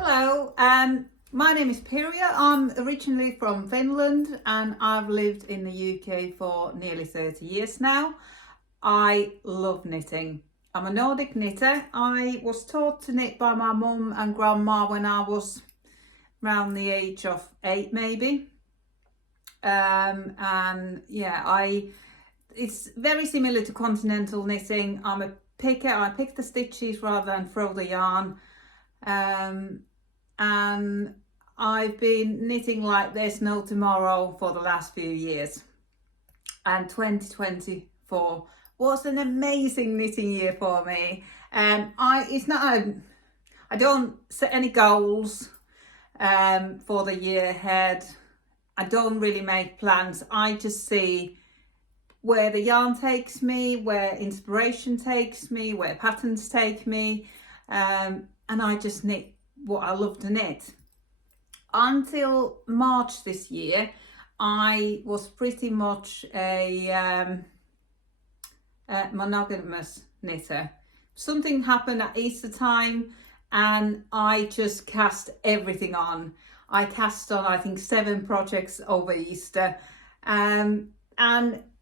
Hello, my name is Pirja. I'm originally from Finland and I've lived in the UK for nearly 30 years now. I love knitting. I'm a Nordic knitter. I was taught to knit by my mum and grandma when I was around the age of 8 maybe. It's very similar to continental knitting. I'm a picker. I pick the stitches rather than throw the yarn. And I've been knitting like there's no tomorrow for the last few years, and 2024 was an amazing knitting year for me. I don't set any goals for the year ahead. I don't really make plans. I just see where the yarn takes me, where inspiration takes me, where patterns take me, and I just knit what I love to knit. Until March this year, I was pretty much a monogamous knitter. Something happened at Easter time and I just cast everything on. I cast on, I think, 7 projects over Easter. And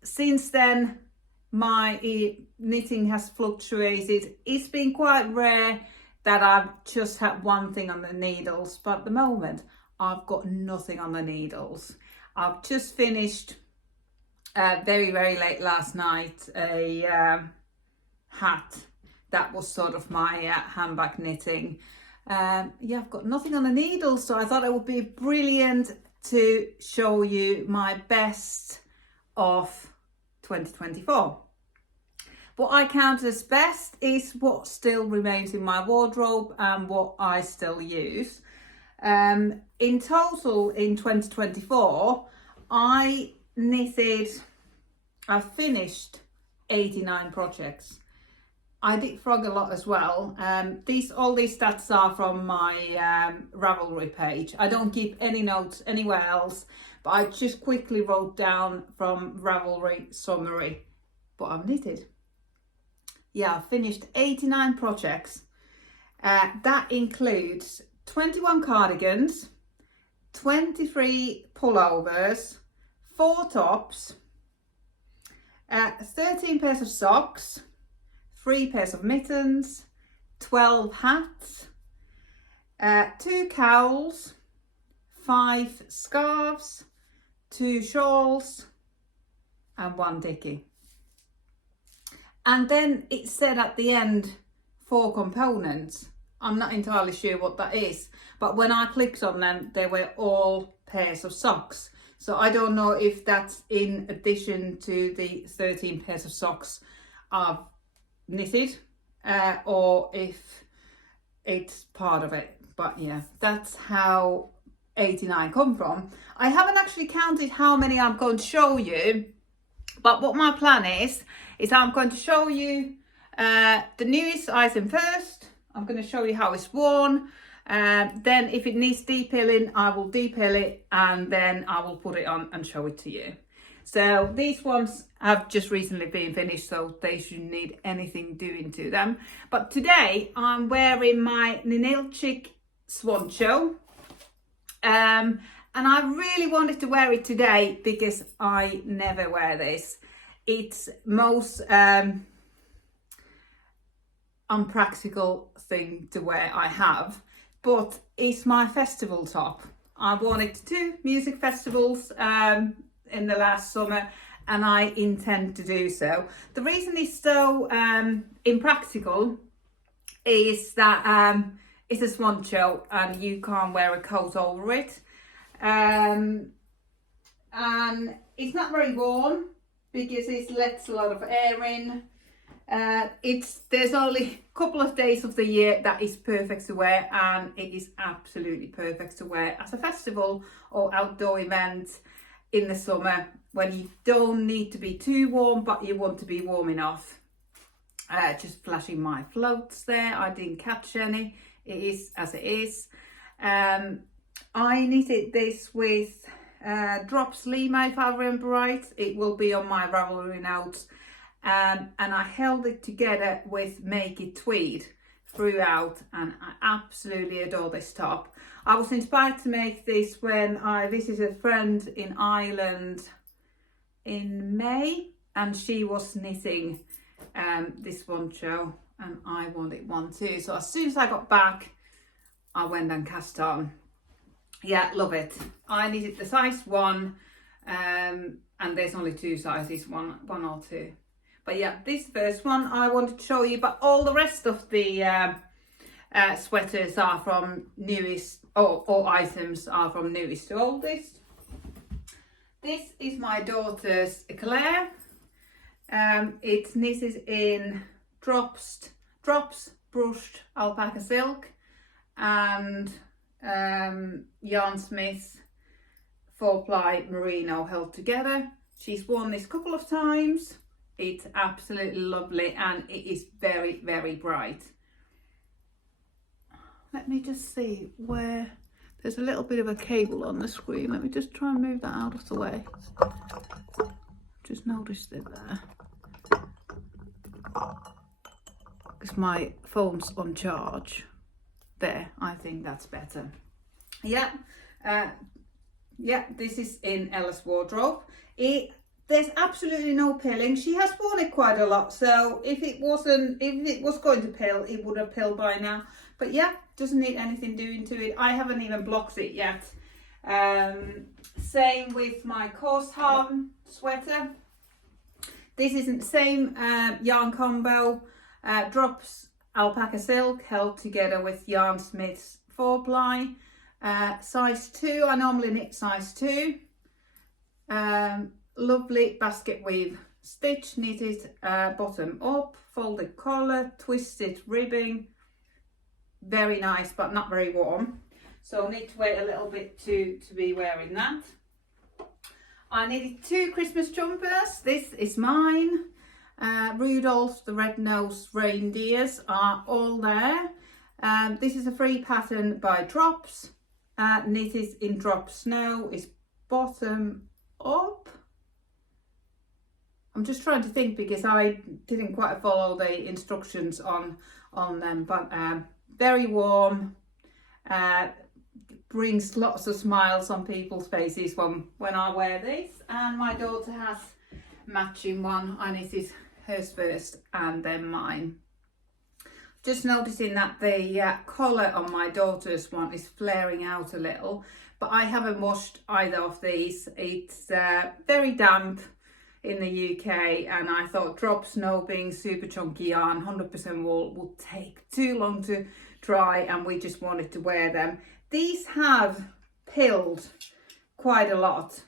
since then, my knitting has fluctuated. It's been quite rare that I've just had one thing on the needles, but at the moment I've got nothing on the needles. I've just finished very late last night a hat that was sort of my handbag knitting. I've got nothing on the needles, so I thought it would be brilliant to show you my best of 2024. What I count as best is what still remains in my wardrobe and what I still use. In total, in 2024, I finished 89 projects. I did frog a lot as well. All these stats are from my Ravelry page. I don't keep any notes anywhere else, but I just quickly wrote down from Ravelry summary what I've knitted. I finished 89 projects. That includes 21 cardigans, 23 pullovers, 4 tops, 13 pairs of socks, 3 pairs of mittens, 12 hats, 2 cowls, 5 scarves, 2 shawls, and 1 dickie. And then it said at the end 4 components. I'm not entirely sure what that is, but when I clicked on them, they were all pairs of socks. So I don't know if that's in addition to the 13 pairs of socks I've knitted, or if it's part of it. But yeah, that's how 89 come from. I haven't actually counted how many I'm going to show you, but what my plan is I'm going to show you the newest item first. I'm going to show you how it's worn. Then if it needs detailing, I will detail it, and then I will put it on and show it to you. So these ones have just recently been finished, so they shouldn't need anything doing to them. But today I'm wearing my Ninilchik Swancho. And I really wanted to wear it today because I never wear this. It's most unpractical thing to wear I have, but it's my festival top. I've worn it to 2 music festivals in the last summer, and I intend to do so. The reason it's so impractical is that it's a swancho and you can't wear a coat over it, and it's not very warm because it lets a lot of air in. There's only a couple of days of the year that is perfect to wear, and it is absolutely perfect to wear as a festival or outdoor event in the summer when you don't need to be too warm but you want to be warm enough. Just flashing my floats there, I didn't catch any. It is as it is. I knitted this with Drops Lima, if I remember right. It will be on my Ravelry notes. And I held it together with Make It Tweed. throughout, and I absolutely adore this top. I was inspired to make this when I visited a friend in Ireland in May, and she was knitting this poncho and I wanted one too. So as soon as I got back, I went and cast on. Yeah, love it. I needed the size 1, and there's only 2 sizes, one or 2. But yeah, this first one I wanted to show you, but all the rest of the sweaters are from newest, or items are from newest to oldest. This is my daughter's eclair. It's knitted in drops brushed alpaca silk and yarn smith 4-ply merino held together. She's worn this a couple of times. It's absolutely lovely, and it is very, very bright. Let me just see where there's a little bit of a cable on the screen. Let me just try and move that out of the way. Just noticed it there. Because my phone's on charge. There, I think that's better. Yeah, this is in Ella's wardrobe. There's absolutely no pilling. She has worn it quite a lot, so if it was going to pill, it would have pilled by now. But yeah, doesn't need anything doing to it. I haven't even blocked it yet. Same with my coarse harm sweater. This isn't the same yarn combo. Drops alpaca silk held together with yarn smith's 4-ply. Size 2, I normally knit size 2. Lovely basket weave stitch, knitted bottom up, folded collar, twisted ribbing. Very nice, but not very warm. So I need to wait a little bit to be wearing that. I needed 2 Christmas jumpers. This is mine. Rudolph the red-nosed reindeers are all there. This is a free pattern by Drops. Knitted in drop snow, is bottom up. I'm just trying to think because I didn't quite follow the instructions on them, but very warm, brings lots of smiles on people's faces when I wear this. And my daughter has matching one. I knitted hers first and then mine. Just noticing that the collar on my daughter's one is flaring out a little, but I haven't washed either of these. It's very damp in the UK, and I thought Drop Snow, being super chunky yarn, 100% wool, would take too long to dry, and we just wanted to wear them. These have pilled quite a lot,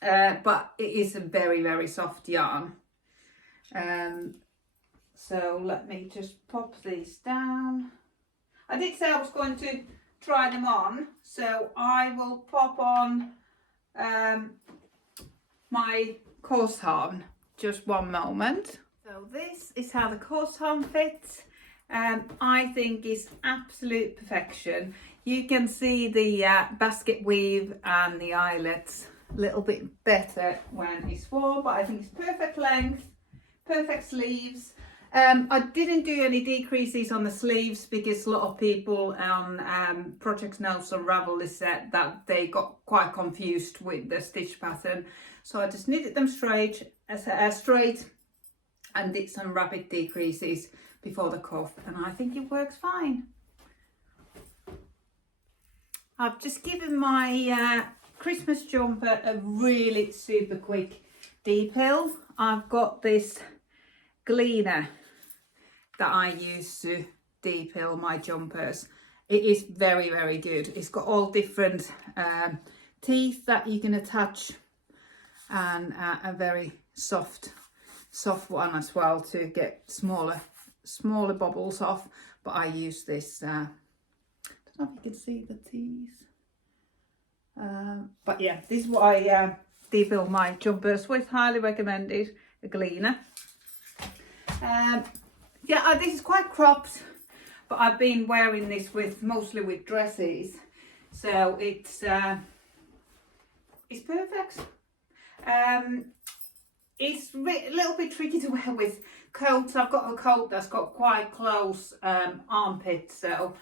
but it is a very, very soft yarn. So let me just pop these down. I did say I was going to try them on, so I will pop on my coarse yarn. Just one moment. So this is how the coarse yarn fits. I think is absolute perfection. You can see the basket weave and the eyelets a little bit better when it's worn, but I think it's perfect length, perfect sleeves. I didn't do any decreases on the sleeves because a lot of people on Project Notes on Ravelry said that they got quite confused with the stitch pattern. So I just knitted them straight and did some rapid decreases before the cuff, and I think it works fine. I've just given my Christmas jumper a really super quick depill. I've got this gleaner that I use to depill my jumpers. It is very, very good. It's got all different teeth that you can attach, and a very soft one as well to get smaller bubbles off. But I use this, I don't know if you can see the teeth, but yeah, this is what I depill my jumpers with. Highly recommended, a gleaner. Yeah, this is quite cropped, but I've been wearing this mostly with dresses, so it's perfect. It's a little bit tricky to wear with coats, I've got a coat that's got quite close armpits, so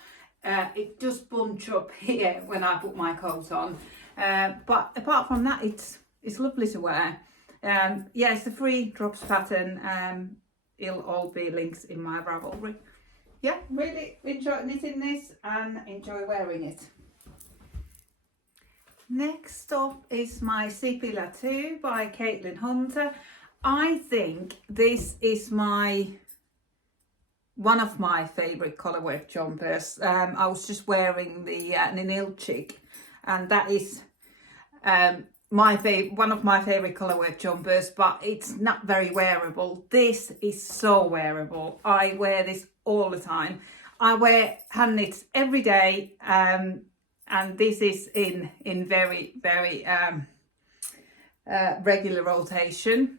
it does bunch up here when I put my coat on. But apart from that, it's lovely to wear. Yeah, it's a free drops pattern. It'll all be links in my Ravelry. Yeah, really enjoy knitting this and enjoy wearing it. Next up is my CP Latu by Caitlin Hunter. I think this is one of my favourite Colorwork jumpers. I was just wearing the Ninilchik, and that is one of my favourite Colorwork jumpers, but it's not very wearable. This is so wearable. I wear this all the time. I wear hand knits every day, and this is in very, very regular rotation.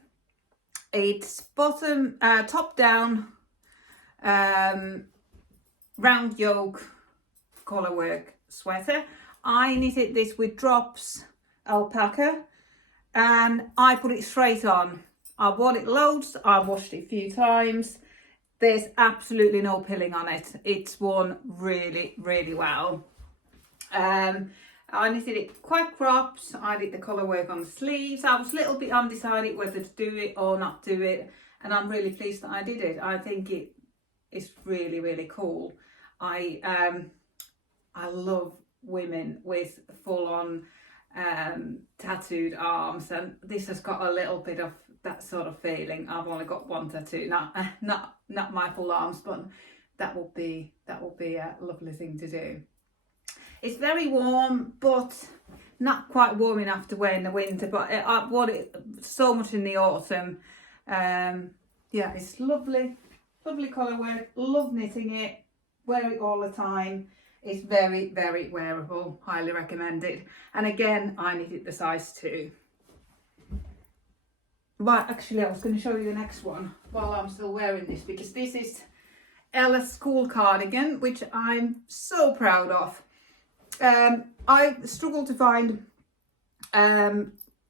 It's top down, round yoke Colorwork sweater. I knitted this with drops alpaca, and I put it straight on. I worn it loads, I washed it a few times. There's absolutely no pilling on it. It's worn really, really well. I knitted it quite cropped. I did the Colorwork on the sleeves. I was a little bit undecided whether to do it or not do it, and I'm really pleased that I did it. I think it is really, really cool. I love women with full-on tattooed arms, and this has got a little bit of that sort of feeling. I've only got one tattoo, not my full arms, but that would be a lovely thing to do. It's very warm, but not quite warm enough to wear in the winter, but I wore it so much in the autumn. Yeah, it's lovely Colorwork. Love knitting it, wear it all the time. It's very, very wearable. Highly recommended. And again, I knitted the size 2. Right, actually, I was going to show you the next one while I'm still wearing this, because this is Ella's school cardigan, which I'm so proud of. I struggled to find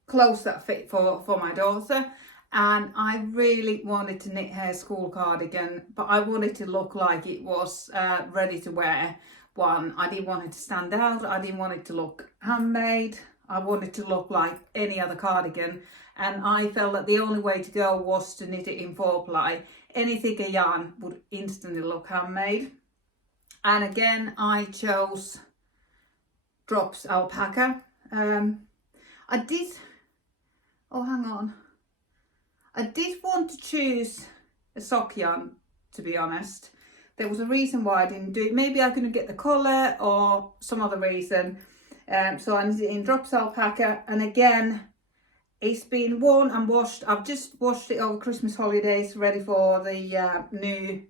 clothes that fit for my daughter, and I really wanted to knit her school cardigan, but I wanted to look like it was ready to wear one. I didn't want it to stand out. I didn't want it to look handmade. I wanted to look like any other cardigan, and I felt that the only way to go was to knit it in 4-ply. Any thicker yarn would instantly look handmade. And again, I chose drops alpaca. I did want to choose a sock yarn, to be honest. There was a reason why I didn't do it. Maybe I couldn't get the colour or some other reason. So I knitted it in drops alpaca, and again, it's been worn and washed. I've just washed it over Christmas holidays, ready for the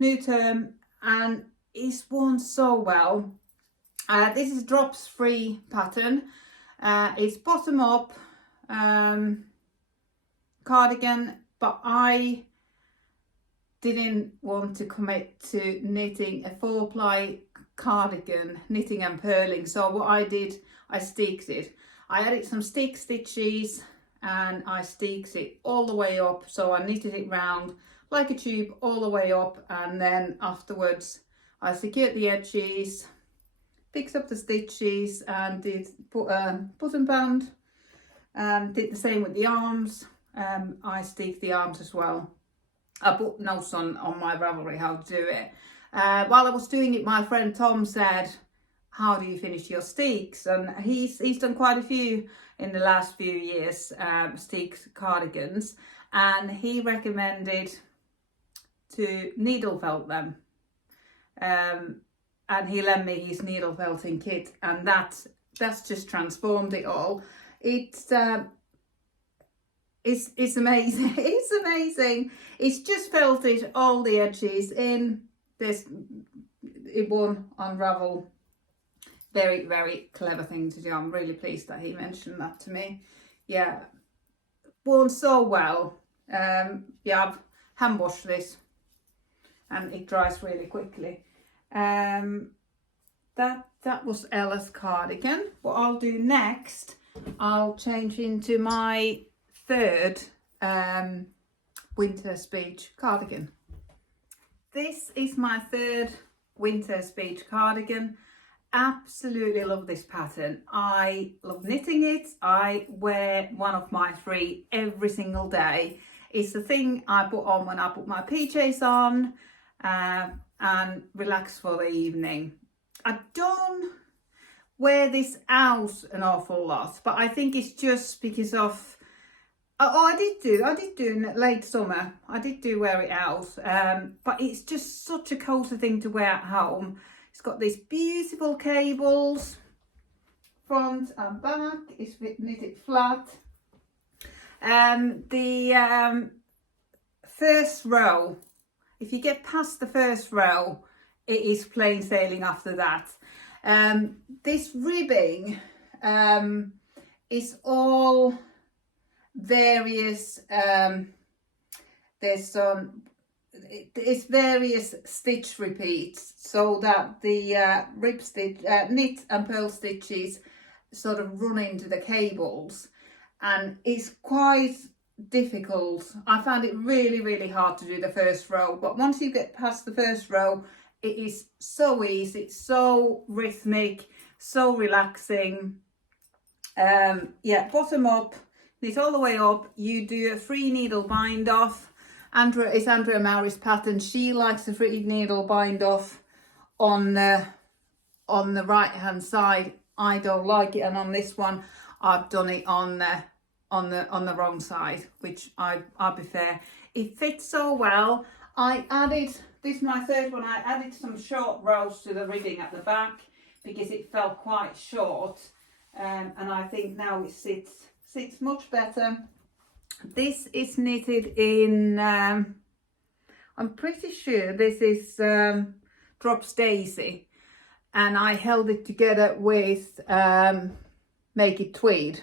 new term, and it's worn so well. This is drops free pattern. It's bottom up cardigan, but I didn't want to commit to knitting a 4-ply cardigan, knitting and purling. So what I did, I sticked it. I added some stick stitches and I sticked it all the way up. So I knitted it round like a tube all the way up, and then afterwards I secured the edges, fixed up the stitches, and did put button band, and did the same with the arms. I stick the arms as well. I put notes on my Ravelry how to do it. While I was doing it, my friend Tom said, how do you finish your steaks? And he's done quite a few in the last few years, steaks cardigans, and he recommended to needle felt them. And he lent me his needle felting kit, and that's just transformed it all. It's amazing. It's amazing. It's just felted all the edges in this. It won't unravel. Very, very clever thing to do. I'm really pleased that he mentioned that to me. Yeah, worn so well. Yeah, I've hand washed this, and it dries really quickly. That was Ella's cardigan. What I'll do next, I'll change into my third winter speech cardigan. This is my third winter speech cardigan. Absolutely love this pattern. I love knitting it. I wear one of my 3 every single day. It's the thing I put on when I put my PJs on and relax for the evening. I don't wear this out an awful lot, but I think it's just because of I did do in late summer. I did wear it out, but it's just such a cozy thing to wear at home. It's got these beautiful cables, front and back. It's knitted flat. The first row, if you get past the first row, it is plain sailing after that. This ribbing is all various, it's various stitch repeats, so that the rib stitch, knit and purl stitches sort of run into the cables, and it's quite difficult. I found it really hard to do the first row, but once you get past the first row, it is so easy, it's so rhythmic, so relaxing. Yeah, bottom up, knit all the way up. You do a 3 needle bind off. Andrea Mowry's pattern. She likes a 3 needle bind off on the right hand side. I don't like it, and on this one I've done it on the wrong side, which I prefer. It fits so well. I added, this is my third one, I added some short rows to the ribbing at the back because it felt quite short, and I think now it sits much better. This is knitted in, I'm pretty sure this is Drops Daisy, and I held it together with Make It Tweed,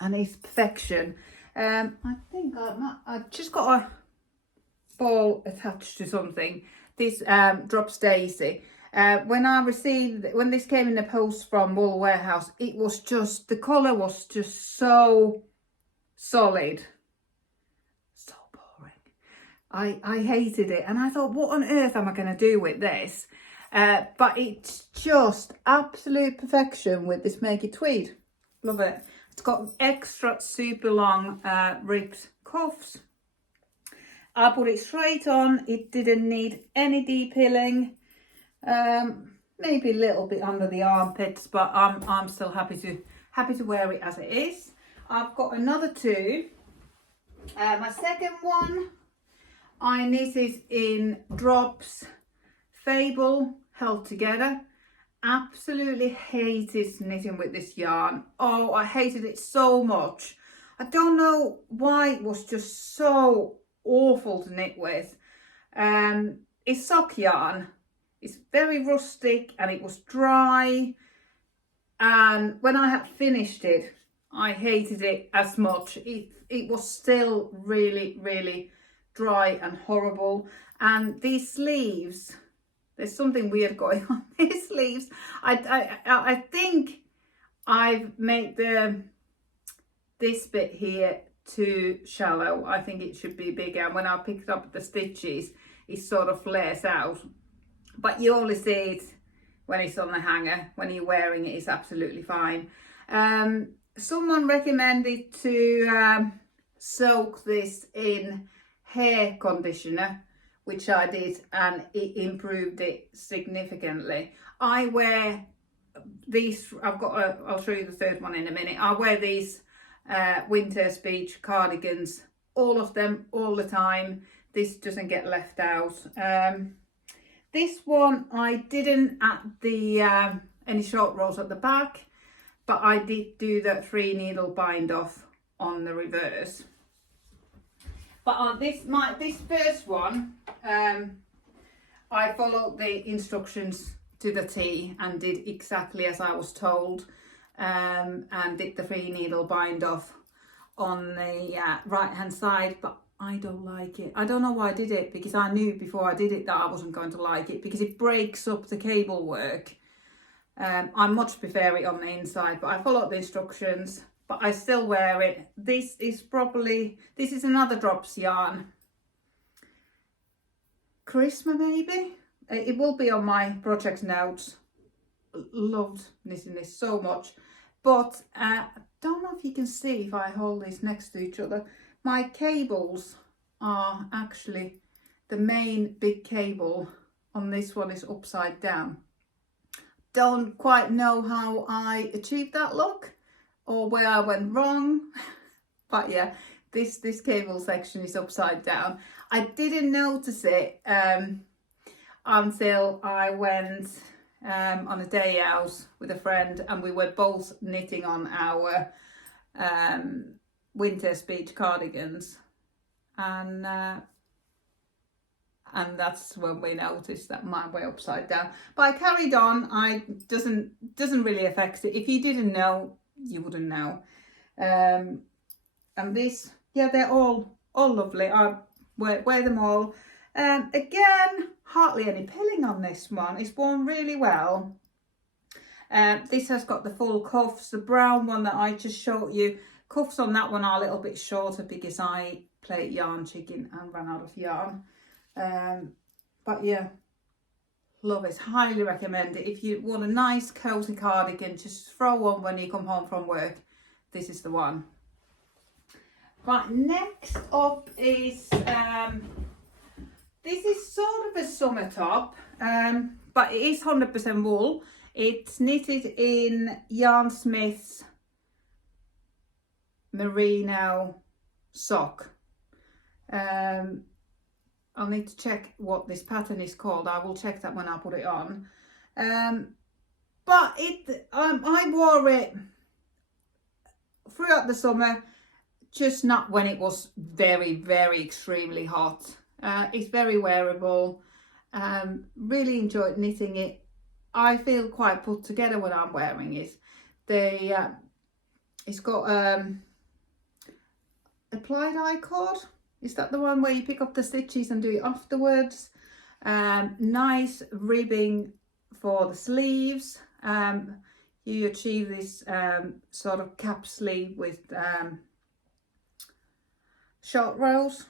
and it's perfection. I think I just got a ball attached to something. This Drops Daisy. When this came in the post from Wool Warehouse, it was just, the colour was just so solid, so boring. I hated it, and I thought, what on earth am I going to do with this? But it's just absolute perfection with this Make It Tweed. Love it. It's got extra super long ribbed cuffs. I put it straight on. It didn't need any de-pilling. Maybe a little bit under the armpits, but I'm still happy to wear it as it is. I've got another 2. My second one I knitted in Drops Fable Held Together. Absolutely hated knitting with this yarn. Oh, I hated it so much. I don't know why it was just so awful to knit with. It's sock yarn. It's very rustic, and it was dry, and when I had finished it, I hated it as much. It was still really dry and horrible. And these sleeves, there's something weird going on these sleeves. I think I've made this bit here too shallow. I think it should be bigger, and when I picked up the stitches, it sort of flares out. But you only see it when it's on the hanger. When you're wearing it, it's absolutely fine. Someone recommended to soak this in hair conditioner, which I did, and it improved it significantly. I wear these, I'll show you the third one in a minute. I wear these winter speech cardigans, all of them, all the time. This doesn't get left out. This one I didn't add the any short rows at the back, but I did do that 3 needle bind off on the reverse. But on this first one, I followed the instructions to the T and did exactly as I was told, and did the 3 needle bind off on the right hand side, but I don't like it. I don't know why I did it, because I knew before I did it that I wasn't going to like it, because it breaks up the cable work. I much prefer it on the inside, but I followed the instructions, but I still wear it. This is another drops yarn. Charisma maybe? It will be on my project notes. Loved knitting this so much. But don't know if you can see if I hold these next to each other. My cables are actually, the main big cable on this one is upside down. Don't quite know how I achieved that look or where I went wrong. But yeah, this cable section is upside down. I didn't notice it until I went on a day out with a friend, and we were both knitting on our winter speech cardigans, and that's when we noticed that mine were upside down. But I carried on. I doesn't really affect it. If you didn't know, you wouldn't know. And this, yeah, they're all lovely. I wear them all. Again, hardly any pilling on this one. It's worn really well. This has got the full cuffs. The brown one that I just showed you, cuffs on that one are a little bit shorter because I played yarn chicken and ran out of yarn. But yeah, love it. Highly recommend it. If you want a nice cozy cardigan, just throw one when you come home from work. This is the one. Right, next up is this is sort of a summer top, but it is 100% wool. It's knitted in Yarn Smith's merino sock. I'll need to check what this pattern is called. I will check that when I put it on. But I wore it throughout the summer, just not when it was very, very extremely hot. It's very wearable. Really enjoyed knitting it. I feel quite put together when I'm wearing it. It's got a plied eye cord. Is that the one where you pick up the stitches and do it afterwards? Nice ribbing for the sleeves. You achieve this sort of cap sleeve with short rows.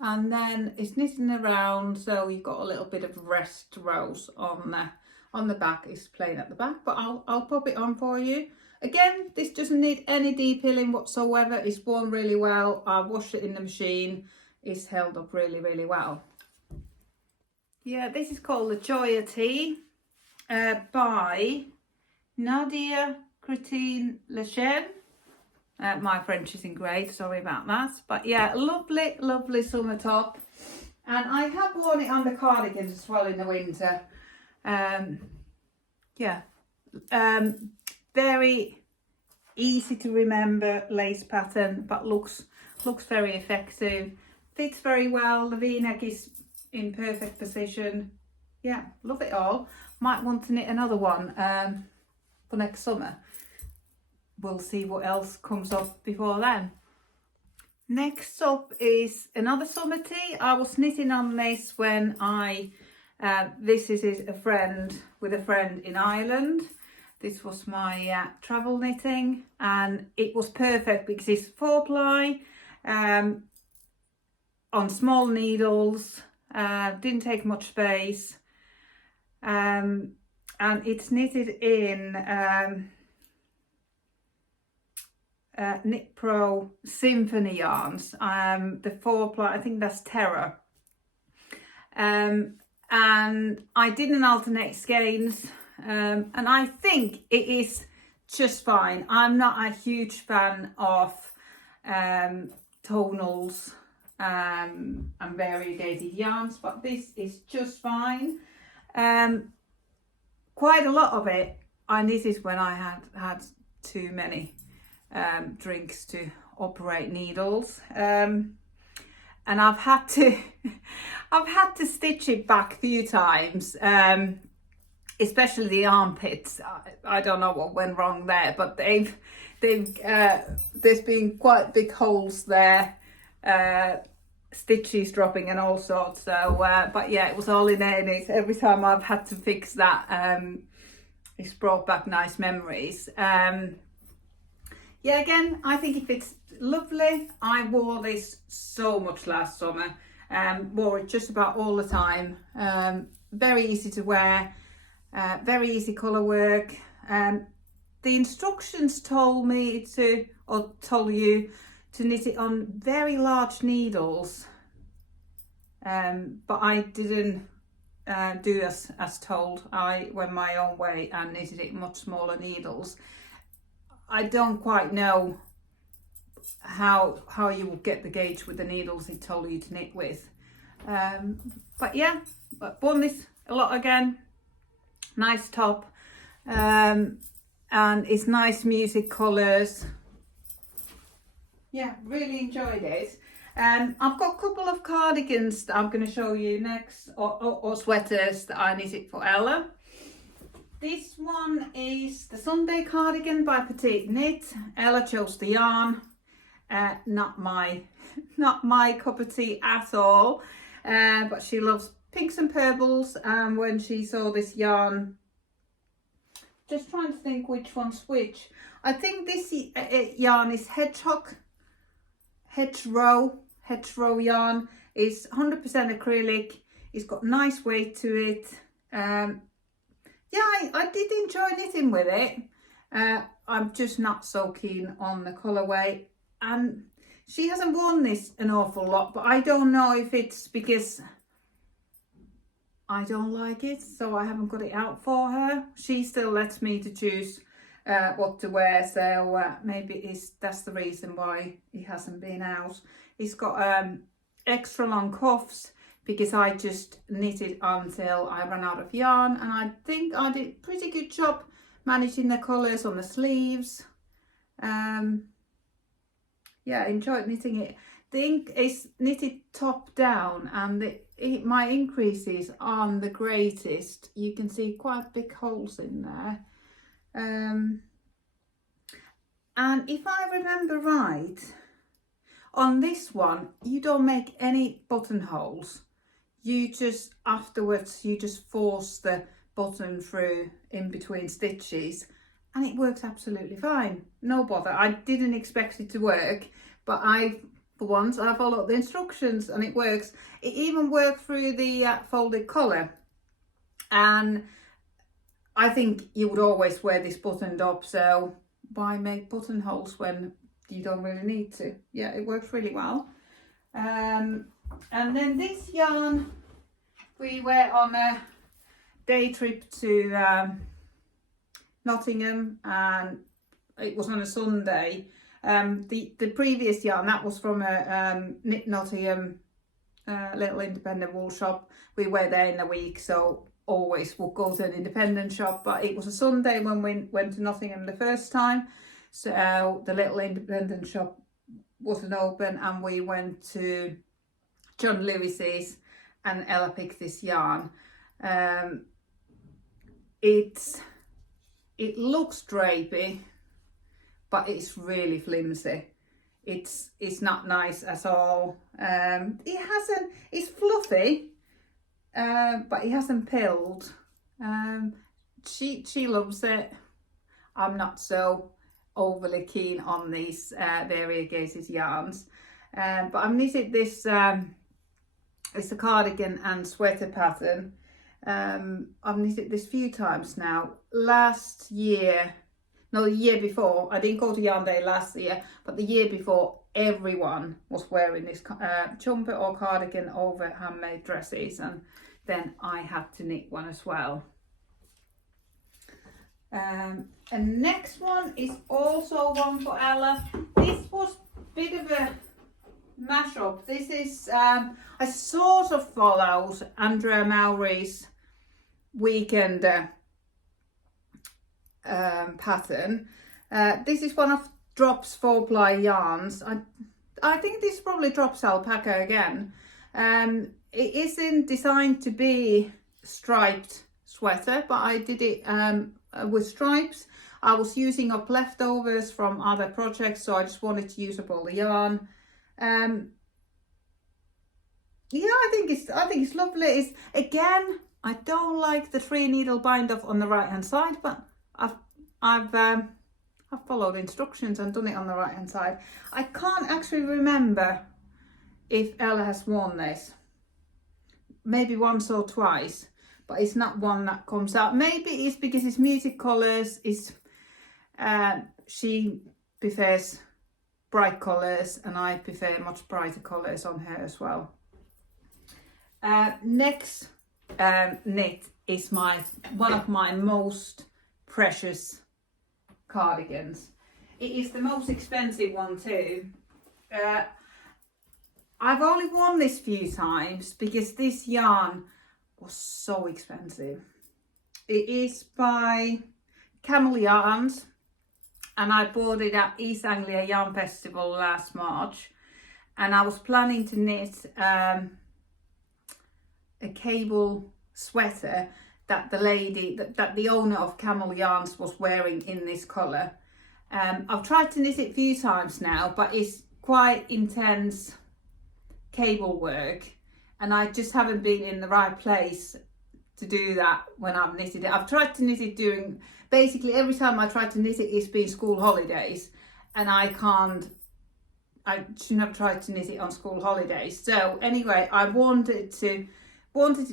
And then it's knitting around, so you've got a little bit of rest rows on the back. It's plain at the back, but I'll pop it on for you. Again, this doesn't need any detailing whatsoever. It's worn really well. I washed it in the machine. It's held up really, really well. Yeah, this is called the Joya Tea by Nadia Cretine Lechen. My French isn't great, sorry about that. But yeah, lovely, lovely summer top. And I have worn it under cardigans as well in the winter. Yeah, very easy to remember lace pattern, but looks very effective. Fits very well. The V-neck is in perfect position. Yeah, love it all. Might want to knit another one for next summer. We'll see what else comes up before then. Next up is another summer tee. I was knitting on this when I visited a friend in Ireland. This was my travel knitting, and it was perfect because it's 4-ply on small needles, didn't take much space, and it's knitted in Knit Pro Symphony yarns, the 4-ply, I think that's Terra, and I did an alternate skeins, and I think it is just fine. I'm not a huge fan of tonals and variegated yarns, but this is just fine. Quite a lot of it I knitted when I had too many drinks to operate needles, and I've had to stitch it back a few times, especially the armpits. I don't know what went wrong there, but they've there's been quite big holes there, stitches dropping and all sorts. So but yeah, it was all in there, and every time I've had to fix that, it's brought back nice memories. yeah, again, I think it fits lovely. I wore this so much last summer. Wore it just about all the time. Very easy to wear, very easy colour work. The instructions told me to, or told you to knit it on very large needles, but I didn't do as told. I went my own way and knitted it much smaller needles. I don't quite know how you will get the gauge with the needles he told you to knit with, but yeah, worn this a lot again. Nice top, and it's nice music colours. Yeah, really enjoyed it. I've got a couple of cardigans that I'm going to show you next, or sweaters that I knitted for Ella. This one is the Sunday cardigan by Petite Knit. Ella chose the yarn. Not my cup of tea at all. But she loves pinks and purples. And when she saw this yarn, just trying to think which one's which. I think this yarn is hedgerow yarn. It's 100% acrylic. It's got nice weight to it. Yeah, I did enjoy knitting with it. I'm just not so keen on the colourway, and she hasn't worn this an awful lot, but I don't know if it's because I don't like it, so I haven't got it out for her. She still lets me to choose what to wear, so maybe that's the reason why it hasn't been out. It's got extra long cuffs, because I just knitted until I ran out of yarn, and I think I did a pretty good job managing the colours on the sleeves. Yeah, enjoyed knitting it. The ink is knitted top down, and my increases aren't the greatest. You can see quite big holes in there. And if I remember right, on this one, you don't make any buttonholes. You just, afterwards, you just force the button through in between stitches, and it works absolutely fine. No bother. I didn't expect it to work, but for once, I followed the instructions and it works. It even worked through the folded collar. And I think you would always wear this buttoned up, so why make buttonholes when you don't really need to? Yeah, it works really well. And then this yarn, we were on a day trip to Nottingham, and it was on a Sunday. The previous yarn, that was from a Knit Nottingham little independent wool shop. We were there in a week, so always we'll go to an independent shop, but it was a Sunday when we went to Nottingham the first time, so the little independent shop wasn't open, and we went to John Lewis's, and Ella picked this yarn. It looks drapey, but it's really flimsy. It's not nice at all. It's fluffy, but it hasn't pilled. She loves it. I'm not so overly keen on these variegated yarns, but I've knitted this. It's a cardigan and sweater pattern. I've knitted this a few times now. Last year, no, the year before, I didn't go to Yarn Day last year, but the year before, everyone was wearing this jumper or cardigan over handmade dresses, and then I had to knit one as well. And next one is also one for Ella. This was a bit of a mashup. This is I sort of followed Andrea Mowry's weekend pattern. This is one of Drop's 4-ply yarns. I think this is probably Drop's alpaca again. It isn't designed to be striped sweater, but I did it with stripes. I was using up leftovers from other projects, so I just wanted to use up all the yarn. Yeah, I think it's lovely. It's, again, I don't like the 3 needle bind off on the right hand side, but I've I've followed instructions and done it on the right hand side. I can't actually remember if Ella has worn this. Maybe once or twice, but it's not one that comes out. Maybe it's because it's muted colours. She prefers bright colours and I prefer much brighter colours on her as well. Next knit is one of my most precious cardigans. It is the most expensive one too. I've only worn this few times because this yarn was so expensive. It is by Camel Yarns and I bought it at East Anglia Yarn Festival last March, and I was planning to knit a cable sweater that the lady, that the owner of Camel Yarns was wearing in this colour. I've tried to knit it a few times now, but it's quite intense cable work and I just haven't been in the right place to do that when I've knitted it. I've tried to knit it during, basically every time I try to knit it, it's been school holidays, and I shouldn't have tried to knit it on school holidays. So anyway, I wanted to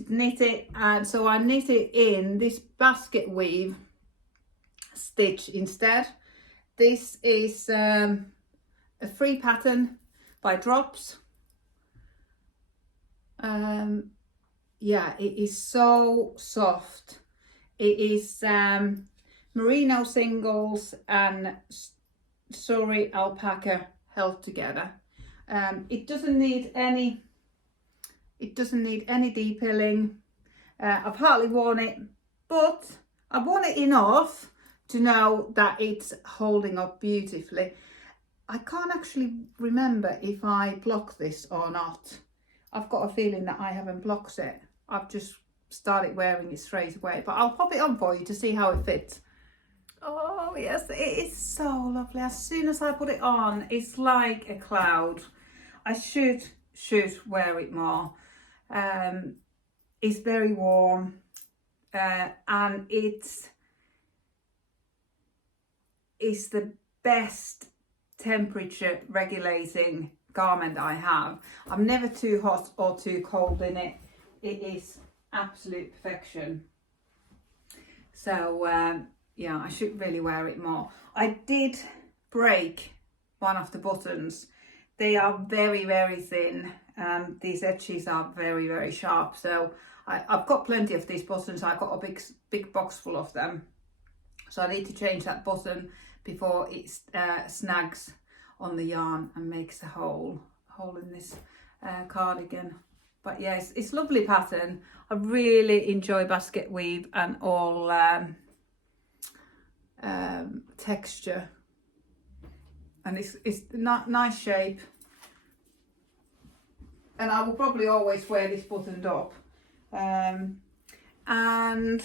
knit it, and so I knit it in this basket weave stitch instead. This is a free pattern by Drops. Yeah, it is so soft. It is merino singles and Surrey alpaca held together. It doesn't need any detailing. I've hardly worn it, but I've worn it enough to know that it's holding up beautifully. I can't actually remember if I blocked this or not. I've got a feeling that I haven't blocked it. I've just started wearing it straight away, but I'll pop it on for you to see how it fits. Oh yes, it is so lovely. As soon as I put it on, it's like a cloud. I should wear it more. It's very warm, and it's the best temperature regulating garment I have. I'm never too hot or too cold in it. It is absolute perfection. So yeah, I should really wear it more. I did break one of the buttons. They are very, very thin. These edges are very, very sharp. So I've got plenty of these buttons. I've got a big box full of them. So I need to change that button before it snags on the yarn and makes a hole in this cardigan. But yes, it's lovely pattern. I really enjoy basket weave and all texture, and it's not nice shape, and I will probably always wear this buttoned up. And I'm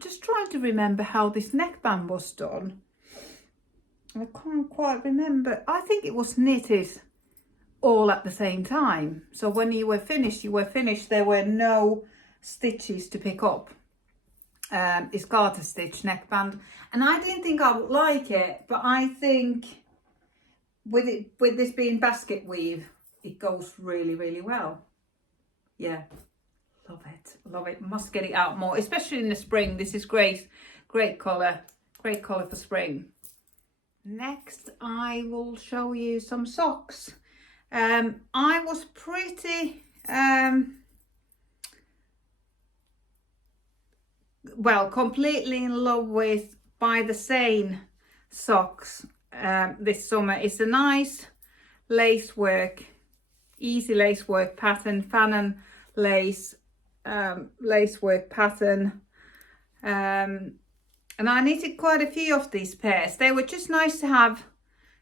just trying to remember how this neckband was done. I can't quite remember. I think it was knitted all at the same time. So when you were finished, There were no stitches to pick up. It's garter stitch neckband, and I didn't think I would like it, but I think with this being basket weave, it goes really, really well. Yeah, love it. Must get it out more, especially in the spring. This is great colour for spring. Next, I will show you some socks. I was pretty completely in love with By the Seine socks this summer. It's a nice lacework, easy lacework pattern, fanon lace lacework pattern, and I knitted quite a few of these pairs. They were just nice to have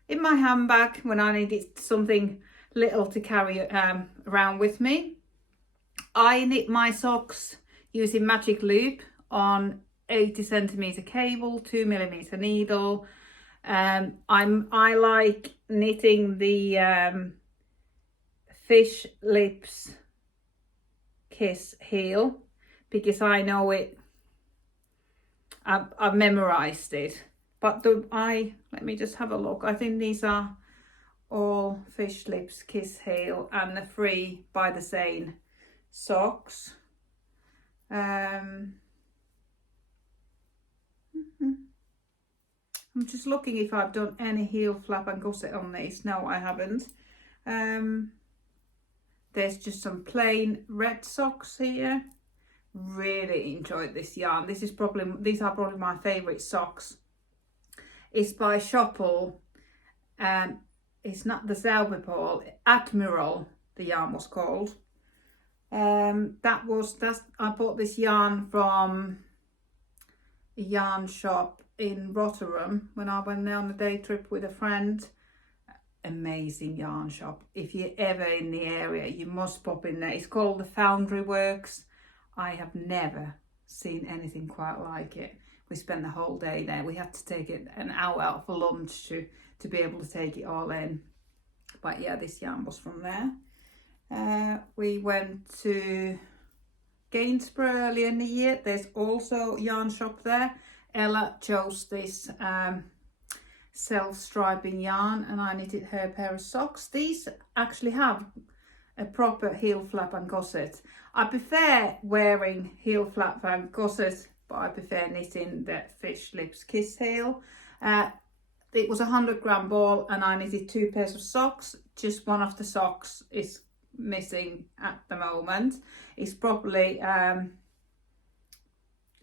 in my handbag when I needed something little to carry around with me. I knit my socks using magic loop on 80cm cable, 2mm needle. I like knitting the Fish Lips Kiss heel because I know it. I've memorized it. But let me just have a look. I think these are all Fish Lips Kiss Heel and the Free by the Seine socks. I'm just looking if I've done any heel flap and gusset on these. No, I haven't. There's just some plain red socks here. Really enjoyed this yarn. These are probably my favourite socks. It's by Shawls. It's not the Zelbepol, Admiral, the yarn was called. I bought this yarn from a yarn shop in Rotterdam when I went there on a day trip with a friend. Amazing yarn shop. If you're ever in the area, you must pop in there. It's called the Foundry Works. I have never seen anything quite like it. We spent the whole day there. We had to take it an hour out for lunch to be able to take it all in. But yeah, this yarn was from there. We went to Gainsborough earlier in the year. There's also a yarn shop there. Ella chose this self-striping yarn and I knitted her a pair of socks. These actually have a proper heel flap and gusset. I prefer wearing heel flap and gusset, but I prefer knitting the Fish Lips Kiss Heel. It was a 100-gram ball and I knitted 2 pairs of socks. Just one of the socks is missing at the moment. It's probably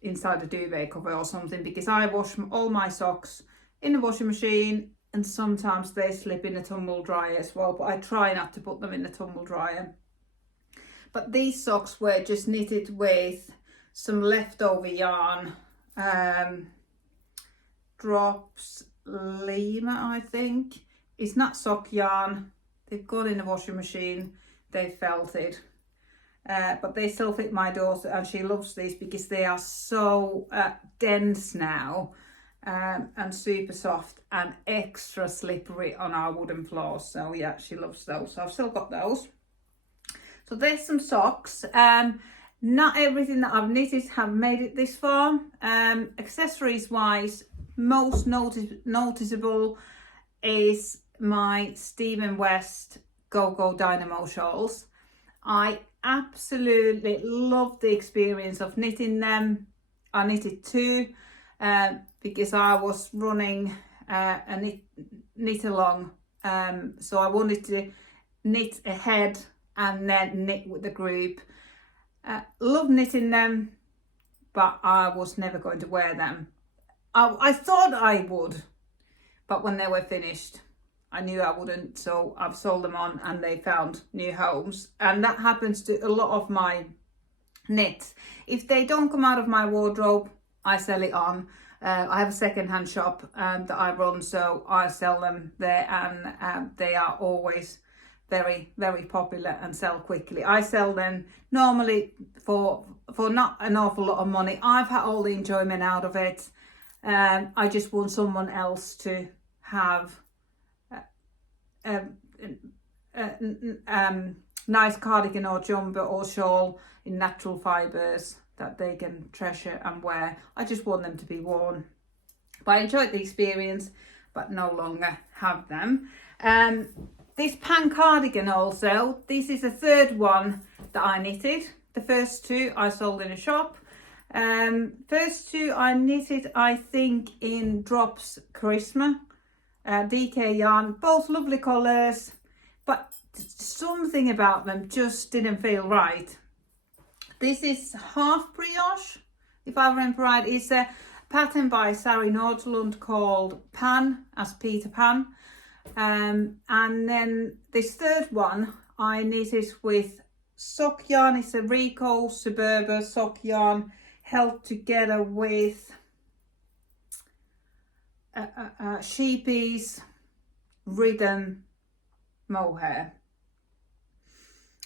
inside the duvet cover or something, because I wash all my socks in the washing machine and sometimes they slip in the tumble dryer as well, but I try not to put them in the tumble dryer. But these socks were just knitted with some leftover yarn, Drops Lima, I think. It's not sock yarn. They've gone in the washing machine, they felted. But they still fit my daughter and she loves these because they are so dense now, and super soft and extra slippery on our wooden floors. So yeah, she loves those. So I've still got those. So there's some socks. Not everything that I've knitted have made it this far. Accessories wise, most noticeable is my Stephen West Go-Go Dynamo shawls. I absolutely love the experience of knitting them. I knitted 2 because I was running a knit along, so I wanted to knit ahead and then knit with the group. Love knitting them, but I was never going to wear them. I thought I would, but when they were finished I knew I wouldn't, so I've sold them on and they found new homes. And that happens to a lot of my knits. If they don't come out of my wardrobe, I sell it on. I have a second-hand shop that I run, so I sell them there, and they are always very, very popular and sell quickly. I sell them normally for not an awful lot of money. I've had all the enjoyment out of it. I just want someone else to have nice cardigan or jumper or shawl in natural fibres that they can treasure and wear. I just want them to be worn. But I enjoyed the experience, but no longer have them. This pan cardigan also, this is the 3rd one that I knitted. The first 2 I sold in a shop. First 2 I knitted, I think, in Drops Charisma. DK yarn, both lovely colours, but something about them just didn't feel right. This is half brioche, if I remember right. It's a pattern by Sari Nordlund called Pan, as Peter Pan. And then this 3rd one I knitted with sock yarn. It's a Rico Suburba sock yarn held together with Sheepy's Rhythm mohair.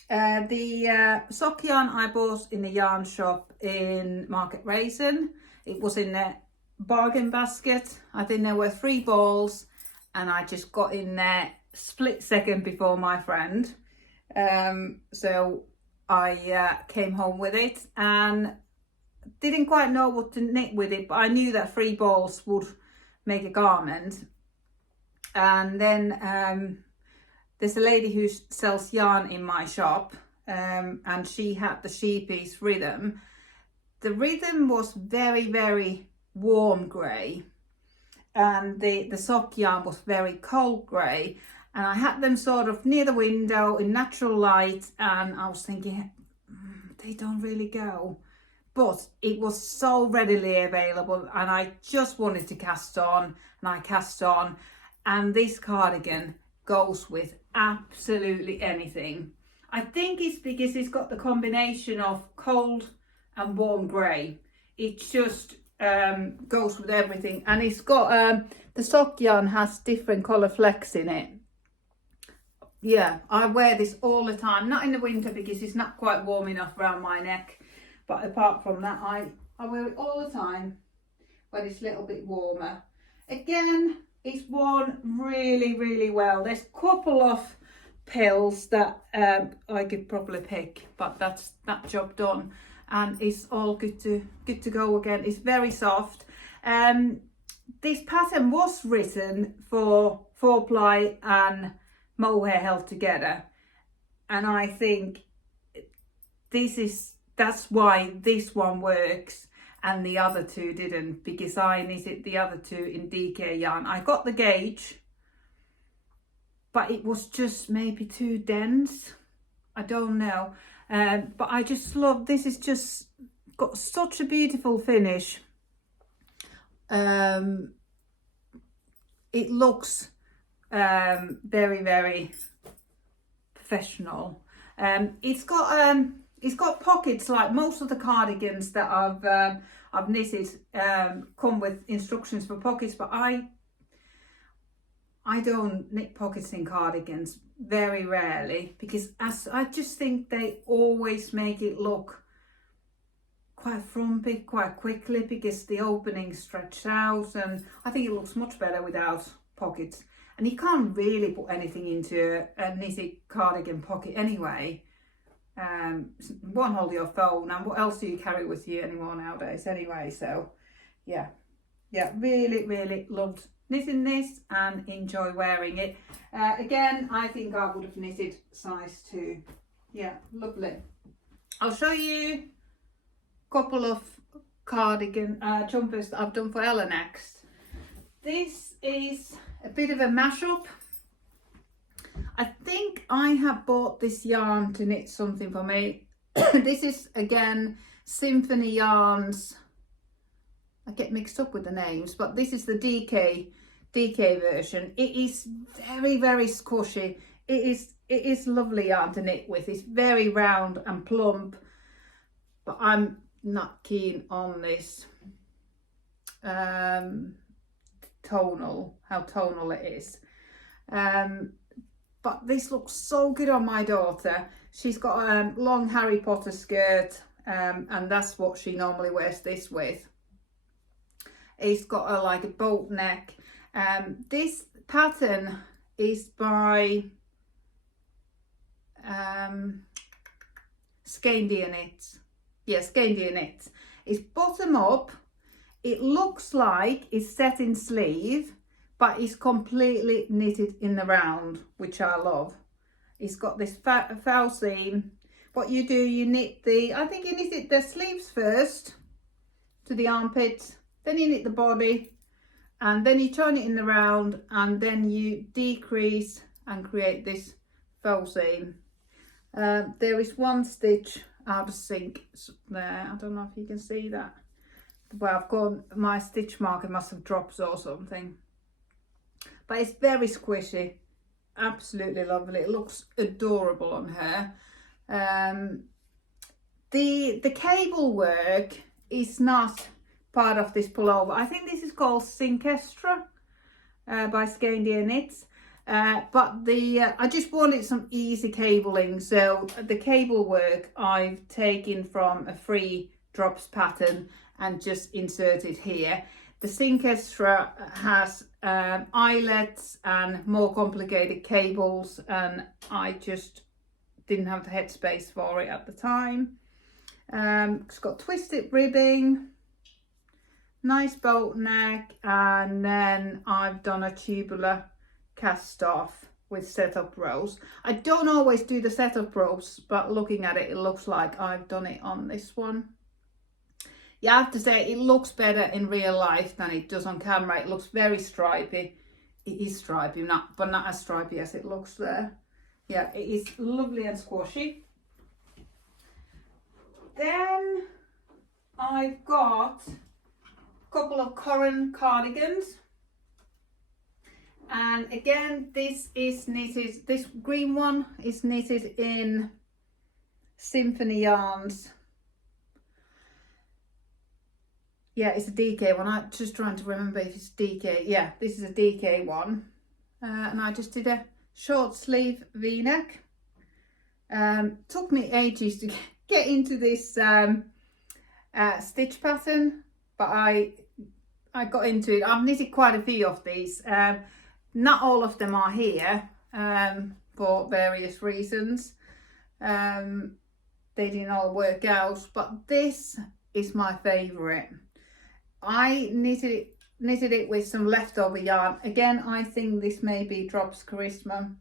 The sock yarn I bought in the yarn shop in Market Raisin. It was in a bargain basket. I think there were 3 balls and I just got in there split second before my friend. So I came home with it and didn't quite know what to knit with it, but I knew that 3 balls would make a garment. And then there's a lady who sells yarn in my shop, and she had the she-piece rhythm. The rhythm was very, very warm grey, and the sock yarn was very cold grey, and I had them sort of near the window in natural light, and I was thinking, they don't really go. But it was so readily available, and I just wanted to cast on, and I cast on, and this cardigan goes with absolutely anything. I think it's because it's got the combination of cold and warm grey. It just goes with everything, and it's got the sock yarn has different colour flecks in it. Yeah, I wear this all the time, not in the winter because it's not quite warm enough around my neck, but apart from that I wear it all the time when it's a little bit warmer. Again, it's worn really, really well. There's a couple of pills that I could probably pick, but that's that job done, and it's all good to go again. It's very soft. This pattern was written for 4-ply and mohair held together, and I think that's why this one works and the other two didn't, because I knitted the other two in DK yarn. I got the gauge, but it was just maybe too dense. I don't know. But I just love, this is just got such a beautiful finish. It looks very, very professional. It's got pockets like most of the cardigans that I've knitted come with instructions for pockets, but I don't knit pockets in cardigans, very rarely, because I just think they always make it look quite frumpy quite quickly because the openings stretch out, and I think it looks much better without pockets. And you can't really put anything into a knitted cardigan pocket anyway. Won't hold your phone, and what else do you carry with you anymore nowadays anyway? So yeah, really, really loved knitting this and enjoy wearing it. Again, I think I would have knitted size 2. Yeah, lovely. I'll show you a couple of cardigan jumpers that I've done for Ella next. This is a bit of a mashup. I think I have bought this yarn to knit something for me. This is again Symphony Yarns. I get mixed up with the names, but this is the DK version. It is very, very squashy. It is lovely yarn to knit with. It's very round and plump, but I'm not keen on this how tonal it is. But this looks so good on my daughter. She's got a long Harry Potter skirt, and that's what she normally wears this with. It's got like a boat neck. This pattern is by Scandia Knits. Yeah, Scandia Knits. It's bottom up. It looks like it's set in sleeve, but it's completely knitted in the round, which I love. It's got this foul seam. What you do, you knit I think you knit the sleeves first to the armpits, then you knit the body, and then you turn it in the round, and then you decrease and create this faux seam. There is one stitch out of sync there. I don't know if you can see that. Well, I've gone, my stitch marker must have dropped or something. But it's very squishy, absolutely lovely. It looks adorable on her. The cable work is not part of this pullover. I think this is called Synkestra by Scandia Knits. But I just wanted some easy cabling, so the cable work I've taken from a free drops pattern and just inserted here. The Synkestra has eyelets and more complicated cables, and I just didn't have the headspace for it at the time. It's got twisted ribbing, nice boat neck, and then I've done a tubular cast off with setup rows. I don't always do the setup rows, but looking at it, it looks like I've done it on this one. Yeah, I have to say it looks better in real life than it does on camera. It looks very stripy. It is stripy, but not as stripy as it looks there. Yeah, it is lovely and squashy. Then I've got a couple of current cardigans. And again, this is knitted, this green one is knitted in Symphony yarns. Yeah, it's a DK one. I'm just trying to remember if it's DK. Yeah, this is a DK one. And I just did a short sleeve V-neck. Took me ages to get into this stitch pattern, but I got into it. I've knitted quite a few of these. Not all of them are here for various reasons. They didn't all work out, but this is my favourite. I knitted it with some leftover yarn. Again, I think this may be Drops Charisma.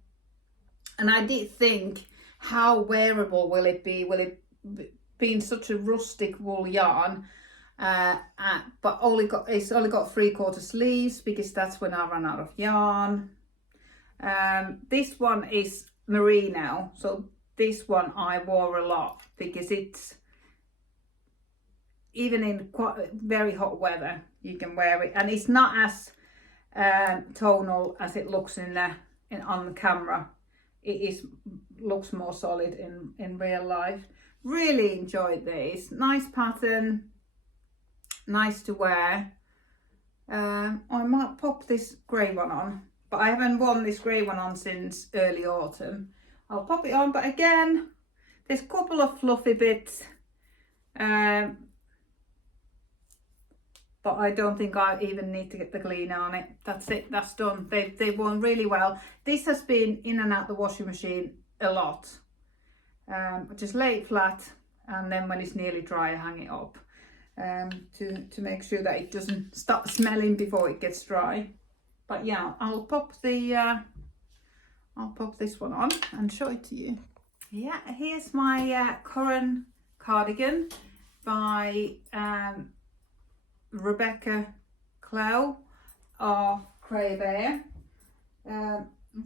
And I did think, how wearable will it be? Will it be in such a rustic wool yarn? But it's only got 3/4 sleeves, because that's when I ran out of yarn. This one is merino, so this one I wore a lot, because it's, even in quite very hot weather, you can wear it, and it's not as tonal as it looks on the camera. It looks more solid in real life. Really enjoyed these. Nice pattern, nice to wear. I might pop this grey one on, but I haven't worn this grey one on since early autumn. I'll pop it on, but again, there's a couple of fluffy bits. But I don't think I even need to get the clean on it. That's it, that's done. They've worn really well. This has been in and out the washing machine a lot. Just lay it flat, and then when it's nearly dry, I hang it up to make sure that it doesn't start smelling before it gets dry. But yeah, I'll pop this one on and show it to you. Yeah, here's my current cardigan by Rebecca Clow of Cray Bear.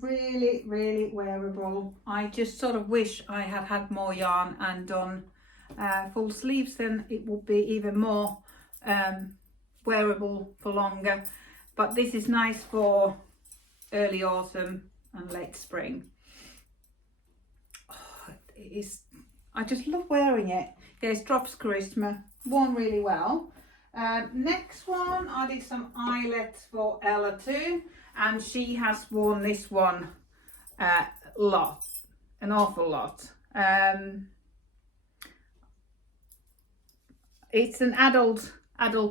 Really wearable. I just sort of wish I had more yarn and done full sleeves, then it would be even more wearable for longer. But this is nice for early autumn and late spring. Oh, I just love wearing it. Yeah, it's Drops Charisma, worn really well. Next one, I did some eyelets for Ella too, and she has worn this one an awful lot. It's an adult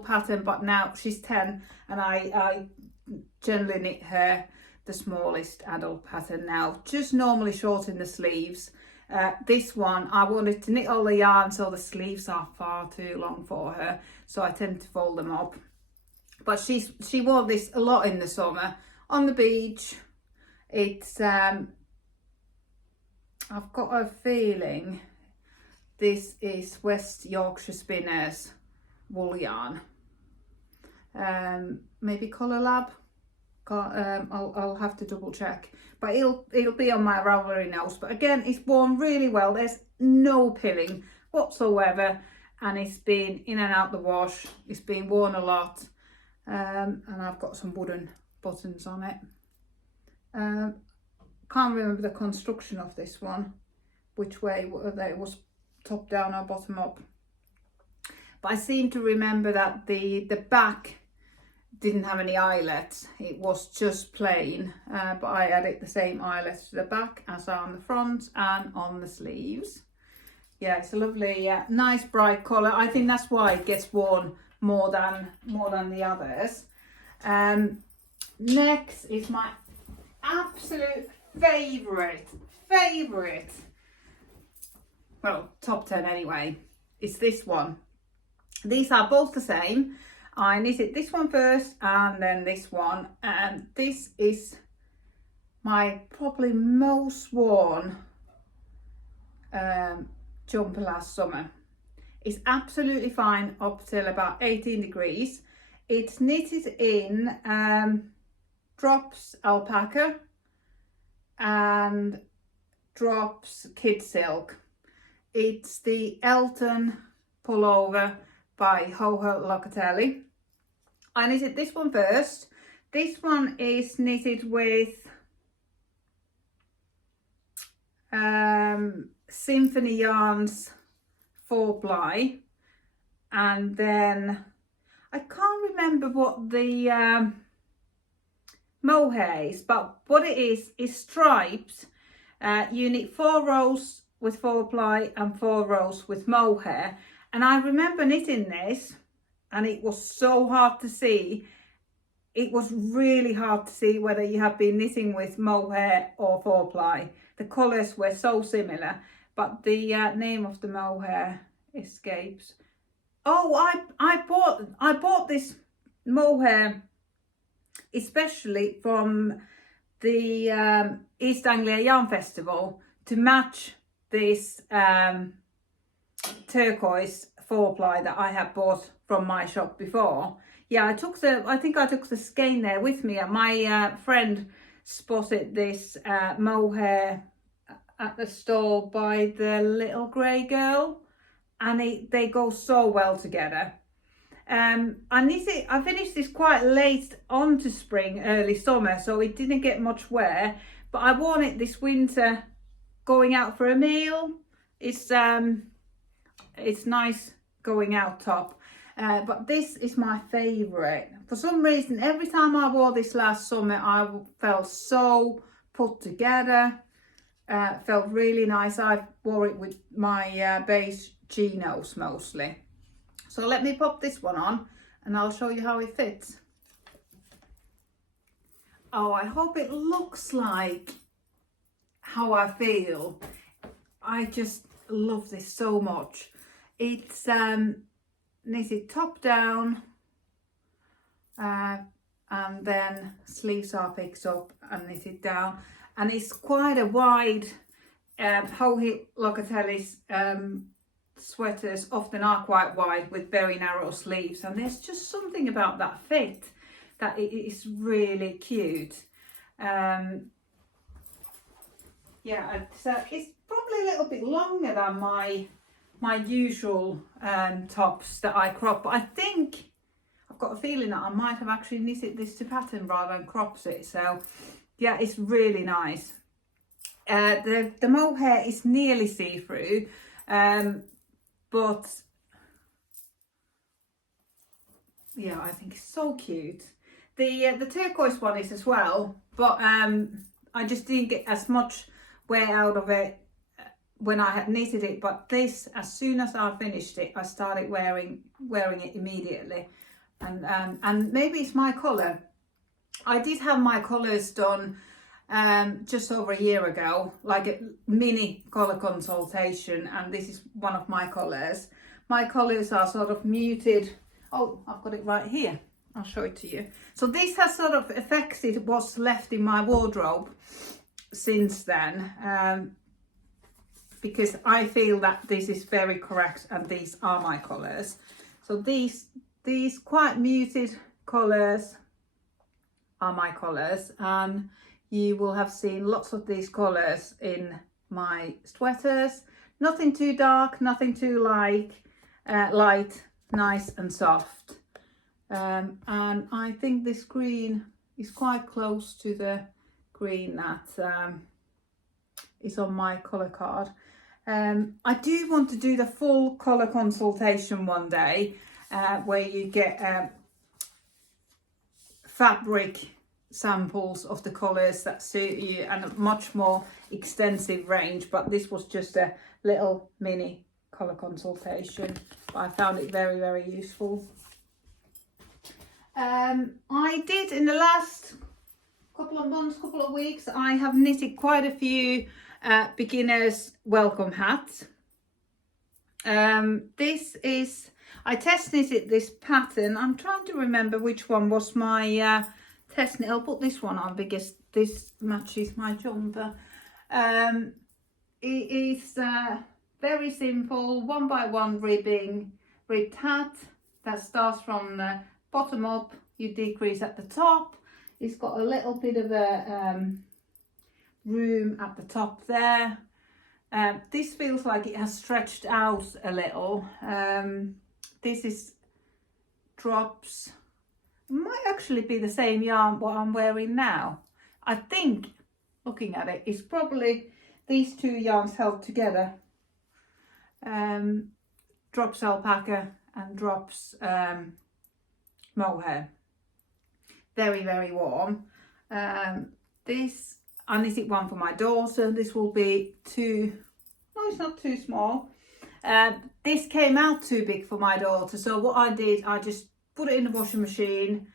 pattern, but now she's 10, and I generally knit her the smallest adult pattern now, just normally short in the sleeves. This one, I wanted to knit all the yarn, so the sleeves are far too long for her, so I tend to fold them up. But she wore this a lot in the summer on the beach. It's I've got a feeling this is West Yorkshire Spinners wool yarn, maybe Colour Lab. I'll have to double check, but it'll be on my Ravelry notes. But again, it's worn really well. There's no pilling whatsoever, and it's been in and out the wash. It's been worn a lot, and I've got some wooden buttons on it. Can't remember the construction of this one, which way it was, top down or bottom up, but I seem to remember that the back didn't have any eyelets. It was just plain, but I added the same eyelets to the back as on the front and on the sleeves. Yeah, it's a lovely, nice bright colour. I think that's why it gets worn more than the others. Next is my absolute favourite, well, top 10 anyway. It's this one. These are both the same. I knitted this one first and then this one, and this is my probably most worn jumper last summer. It's absolutely fine up till about 18 degrees. It's knitted in drops alpaca and drops kid silk. It's the Elton pullover by Jojo Locatelli. I knitted this one first. This one is knitted with Symphony Yarns 4-ply, and then I can't remember what the mohair is, but what it is stripes. You knit 4 rows with 4-ply and 4 rows with mohair, and I remember knitting this and it was so hard to see. It was really hard to see whether you have been knitting with mohair or 4-ply. The colours were so similar, but the name of the mohair escapes. Oh, I bought this mohair especially from the East Anglia Yarn Festival to match this turquoise 4-ply that I had bought from my shop before. Yeah, I think I took the skein there with me, and my friend spotted this mohair at the stall by the little grey girl, and they go so well together. I finished this quite late on to spring, early summer, so it didn't get much wear, but I worn it this winter going out for a meal. It's nice going out top. But this is my favourite. For some reason, every time I wore this last summer, I felt so put together. Felt really nice. I wore it with my beige chinos mostly. So let me pop this one on and I'll show you how it fits. Oh, I hope it looks like how I feel. I just love this so much. It's knitted top down, and then sleeves are picked up and knitted down, and it's quite a wide. Jojo Locatelli's sweaters often are quite wide with very narrow sleeves, and there's just something about that fit that it is really cute. Yeah, so it's probably a little bit longer than my usual tops that I crop, but I think I've got a feeling that I might have actually knitted this to pattern rather than crops it. So yeah, it's really nice. The mohair is nearly see-through, but yeah, I think it's so cute. The turquoise one is as well, but I just didn't get as much wear out of it when I had knitted it. But this, as soon as I finished it, I started wearing it immediately, and maybe it's my colour. I did have my colours done just over a year ago, like a mini colour consultation, and this is one of my colours. My colours are sort of muted. Oh, I've got it right here. I'll show it to you. So this has sort of affected what's left in my wardrobe since then, because I feel that this is very correct and these are my colours. So these quite muted colours are my colours, and you will have seen lots of these colours in my sweaters. Nothing too dark, nothing too light, nice and soft. And I think this green is quite close to the green that is on my colour card. I do want to do the full colour consultation one day, where you get fabric samples of the colours that suit you and a much more extensive range, but this was just a little mini colour consultation, but I found it very, very useful. I did in the last couple of months, couple of weeks, I have knitted quite a few beginners welcome hats. This is, I test knitted this pattern. I'm trying to remember which one was my test knit. I'll put this one on because this matches my jumper. It is very simple 1x1 ribbed hat that starts from the bottom up. You decrease at the top. It's got a little bit of a room at the top there. This feels like it has stretched out a little. This is drops. It might actually be the same yarn what I'm wearing now. I think, looking at it, it's probably these two yarns held together. Drops alpaca and drops mohair. Very, very warm. This, I knitted one for my daughter. This will be too, no, it's not too small. This came out too big for my daughter. So what I did, I just put it in the washing machine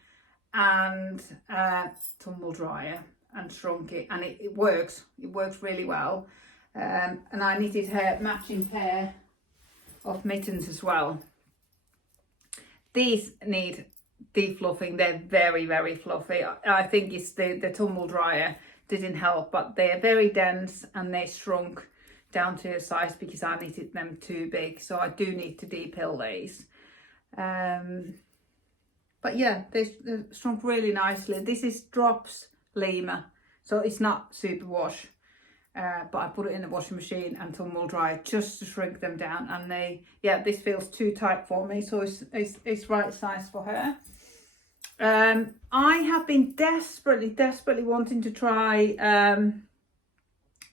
and tumble dryer and shrunk it. And it works. It works really well. And I knitted her matching pair of mittens as well. These need defluffing. They're very, very fluffy. I think it's the tumble dryer didn't help, but they're very dense and they shrunk down to a size because I knitted them too big, so I do need to depill these. But yeah, they shrunk really nicely. This is drops Lima, so it's not super wash, but I put it in the washing machine and tumble dry just to shrink them down, and they, yeah, this feels too tight for me, so it's right size for her. I have been desperately wanting to try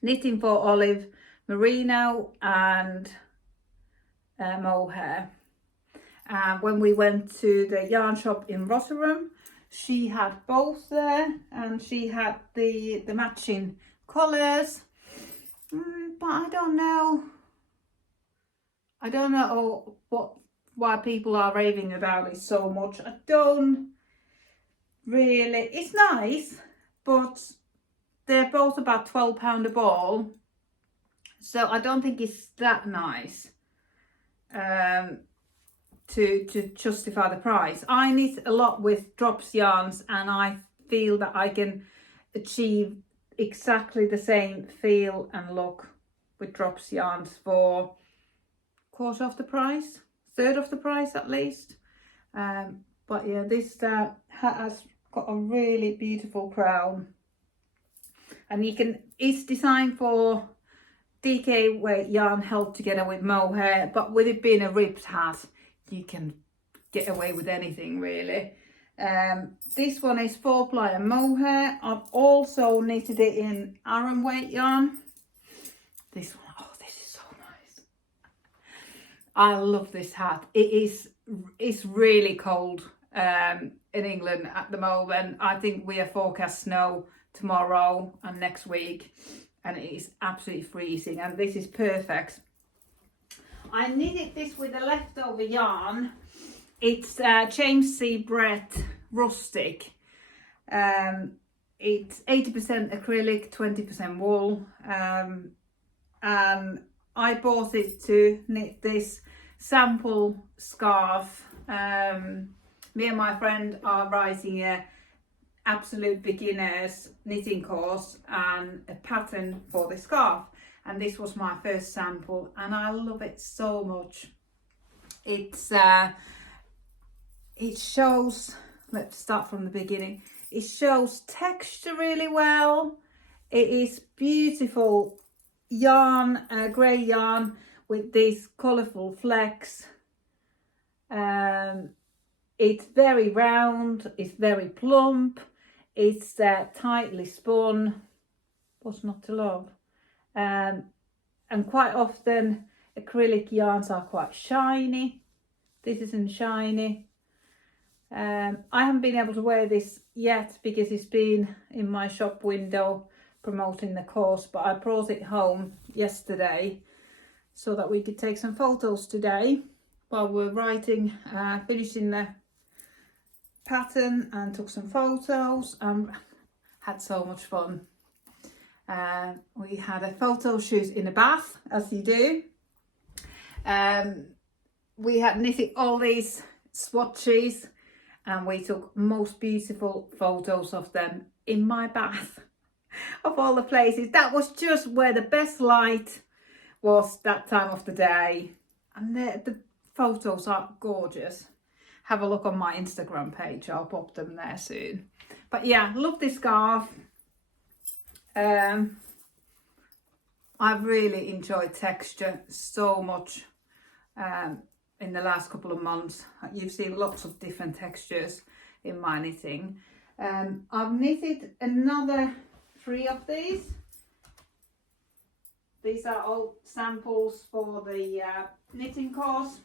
knitting for Olive merino and mohair. When we went to the yarn shop in Rotherham, she had both there, and she had the matching colours. But I don't know why people are raving about it so much. I don't really. It's nice, but they're both about £12 a ball, so I don't think it's that nice to justify the price. I knit a lot with drops yarns, and I feel that I can achieve exactly the same feel and look with drops yarns for quarter of the price, third of the price at least. But yeah, this hat has got a really beautiful crown, and it's designed for DK weight yarn held together with mohair, but with it being a ribbed hat, you can get away with anything really. This one is 4-ply and mohair. I've also knitted it in Aran weight yarn. This one, oh, this is so nice. I love this hat. It's really cold in England at the moment. I think we are forecast snow tomorrow and next week, and it is absolutely freezing, and this is perfect. I knitted this with a leftover yarn. It's James C. Brett Rustic. It's 80% acrylic, 20% wool, and I bought it to knit this sample scarf. Me and my friend are writing a absolute beginners knitting course and a pattern for the scarf, and this was my first sample, and I love it so much. It shows, let's start from the beginning, it shows texture really well. It is beautiful yarn, grey yarn with these colourful flecks. It's very round, it's very plump, it's tightly spun. What's not to love? And quite often acrylic yarns are quite shiny. This isn't shiny. I haven't been able to wear this yet because it's been in my shop window promoting the course, but I brought it home yesterday so that we could take some photos today while we're writing, finishing the pattern, and took some photos and had so much fun. We had a photo shoot in a bath, as you do. we had knitted all these swatches and we took most beautiful photos of them in my bath of all the places. That was just where the best light was that time of the day, and the photos are gorgeous. Have a look on my Instagram page, I'll pop them there soon. But yeah, love this scarf. I've really enjoyed texture so much in the last couple of months. You've seen lots of different textures in my knitting. I've knitted another 3 of these. These are all samples for the knitting course.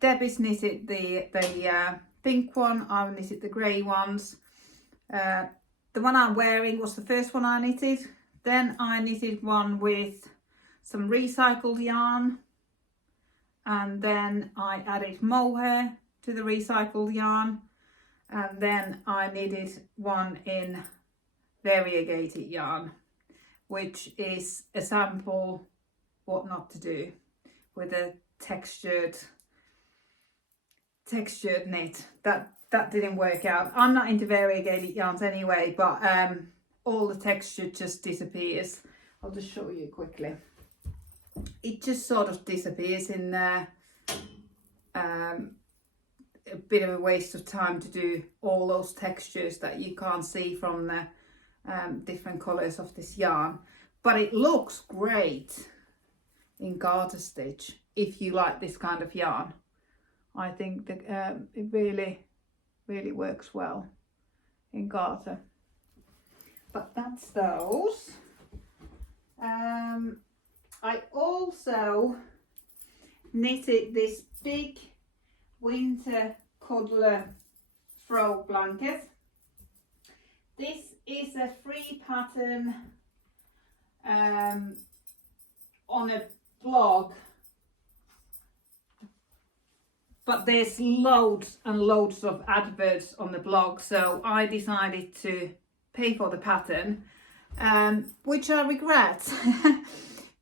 Debbie's knitted the pink one, I've knitted the grey ones. The one I'm wearing was the first one I knitted. Then I knitted one with some recycled yarn, and then I added mohair to the recycled yarn, and then I knitted one in variegated yarn, which is a sample what not to do with a textured knit. That didn't work out. I'm not into variegated yarns anyway, but all the texture just disappears. I'll just show you quickly. It just sort of disappears in there. A bit of a waste of time to do all those textures that you can't see from the different colours of this yarn. But it looks great in garter stitch if you like this kind of yarn. I think that it really works well in garter. But that's those. I also knitted this big winter cuddler throw blanket. This is a free pattern on a blog, but there's loads and loads of adverts on the blog, so I decided to pay for the pattern, which I regret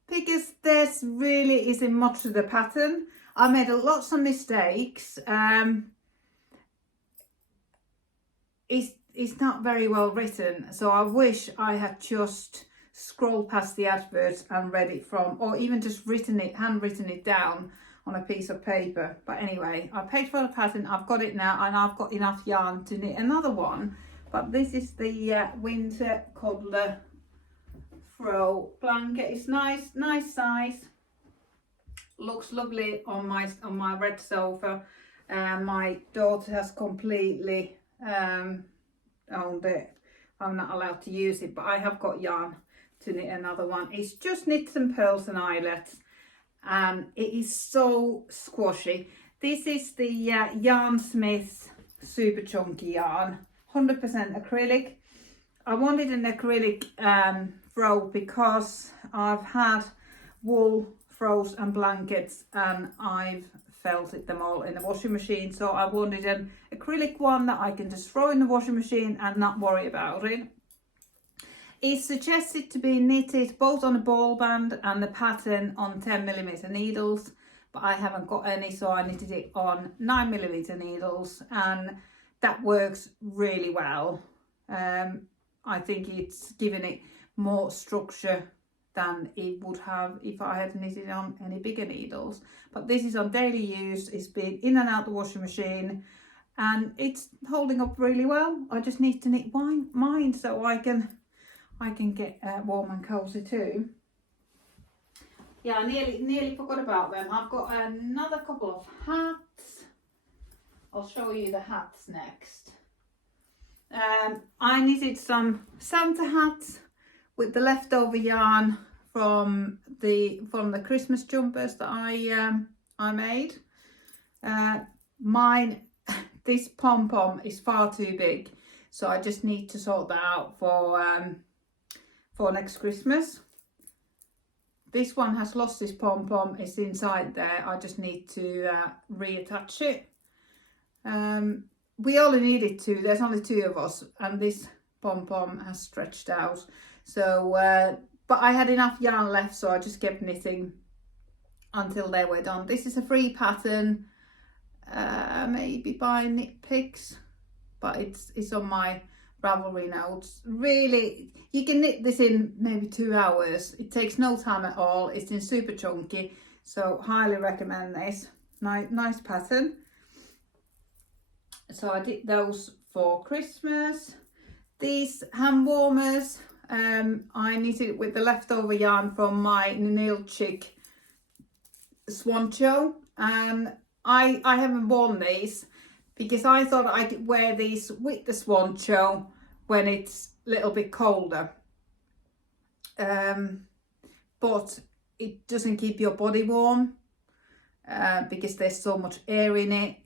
because there's really isn't much to the pattern. I made lots of mistakes. It's not very well written, so I wish I had just scrolled past the adverts and read it from, or even just handwritten it down on a piece of paper. But anyway, I paid for the pattern, I've got it now, and I've got enough yarn to knit another one. But this is the winter cuddler throw blanket. It's nice size, looks lovely on my red sofa. My daughter has completely owned it. I'm not allowed to use it, but I have got yarn to knit another one. It's just knits and pearls and eyelets, and it is so squashy. This is the Yarn Smith super chunky yarn, 100% acrylic. I wanted an acrylic throw because I've had wool throws and blankets and I've felted them all in the washing machine, so I wanted an acrylic one that I can just throw in the washing machine and not worry about it. It's suggested to be knitted both on a ball band and the pattern on 10mm needles, but I haven't got any, so I knitted it on 9mm needles, and that works really well. I think it's given it more structure than it would have if I had knitted on any bigger needles. But this is on daily use, it's been in and out the washing machine, and it's holding up really well. I just need to knit mine so I can get warm and cozy too. Yeah, I nearly forgot about them. I've got another couple of hats. I'll show you the hats next. I knitted some Santa hats with the leftover yarn from the Christmas jumpers that I made. This pom-pom is far too big, so I just need to sort that out for next Christmas. This one has lost this pom-pom, it's inside there. I just need to reattach it. We only needed 2, there's only 2 of us, and this pom-pom has stretched out. So, but I had enough yarn left, so I just kept knitting until they were done. This is a free pattern, maybe by Knit Picks, but it's on my Ravelry notes. Really, you can knit this in maybe 2 hours. It takes no time at all. It's in super chunky, so highly recommend this. Nice pattern. So I did those for Christmas. These hand warmers, I knitted with the leftover yarn from my Nil Chick Swancho, and I haven't worn these because I thought I could wear these with the Swancho when it's a little bit colder, but it doesn't keep your body warm because there's so much air in it.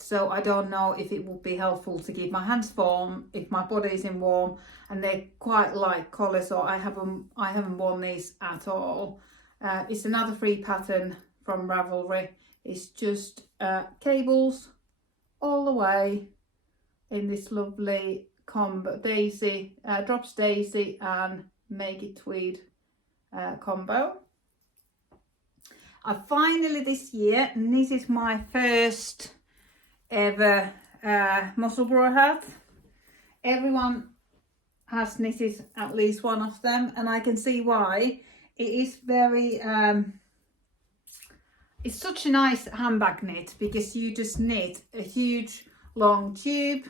So I don't know if it would be helpful to keep my hands warm if my body isn't warm, and they're quite light colour, so I haven't worn these at all. It's another free pattern from Ravelry. It's just cables all the way in this lovely combo, daisy, drops daisy and make it tweed combo. I finally this year knitted my first ever muscle hat. Everyone has knitted at least one of them, and I can see why. It is very it's such a nice handbag knit because you just knit a huge long tube.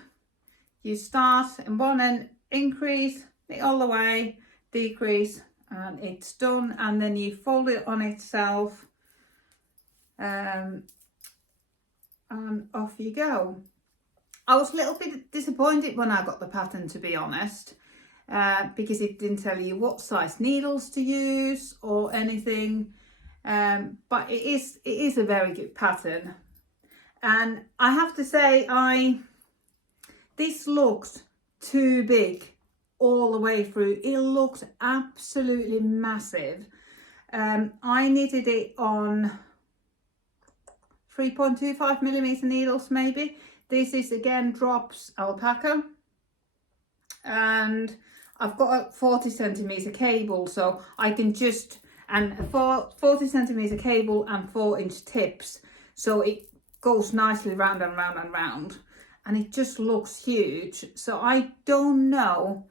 You start in one end, increase, knit all the way, decrease, and it's done, and then you fold it on itself, and off you go. I was a little bit disappointed when I got the pattern, to be honest, because it didn't tell you what size needles to use or anything, but it is a very good pattern. And I have to say, this looks too big all the way through. It looks absolutely massive. I knitted it on 3.25mm needles maybe. This is again drops alpaca, and I've got a 40cm cable, so I can just, and 40cm cable and 4-inch tips, so it goes nicely round and round and round, and it just looks huge. So I don't know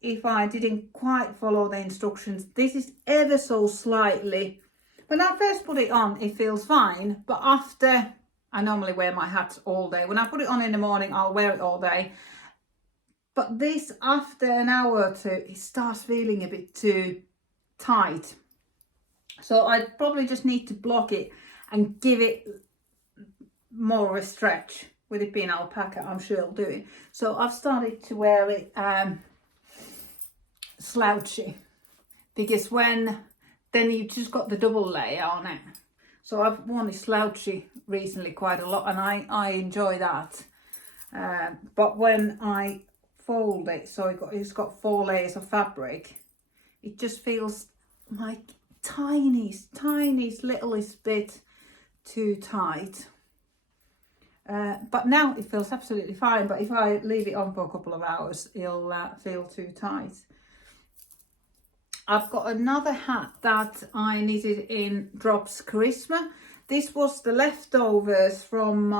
if I didn't quite follow the instructions. This is ever so slightly, when I first put it on, it feels fine, but after, I normally wear my hats all day. When I put it on in the morning, I'll wear it all day. But this, after an hour or two, it starts feeling a bit too tight. So I probably just need to block it and give it more of a stretch. With it being alpaca, I'm sure it'll do it. So I've started to wear it slouchy, because then you've just got the double layer on it. So I've worn it slouchy recently quite a lot, and I enjoy that. But when I fold it, so it's got 4 layers of fabric, it just feels like tiniest littlest bit too tight. But now it feels absolutely fine, but if I leave it on for a couple of hours, it'll feel too tight. I've got another hat that I knitted in Drops Charisma. This was the leftovers from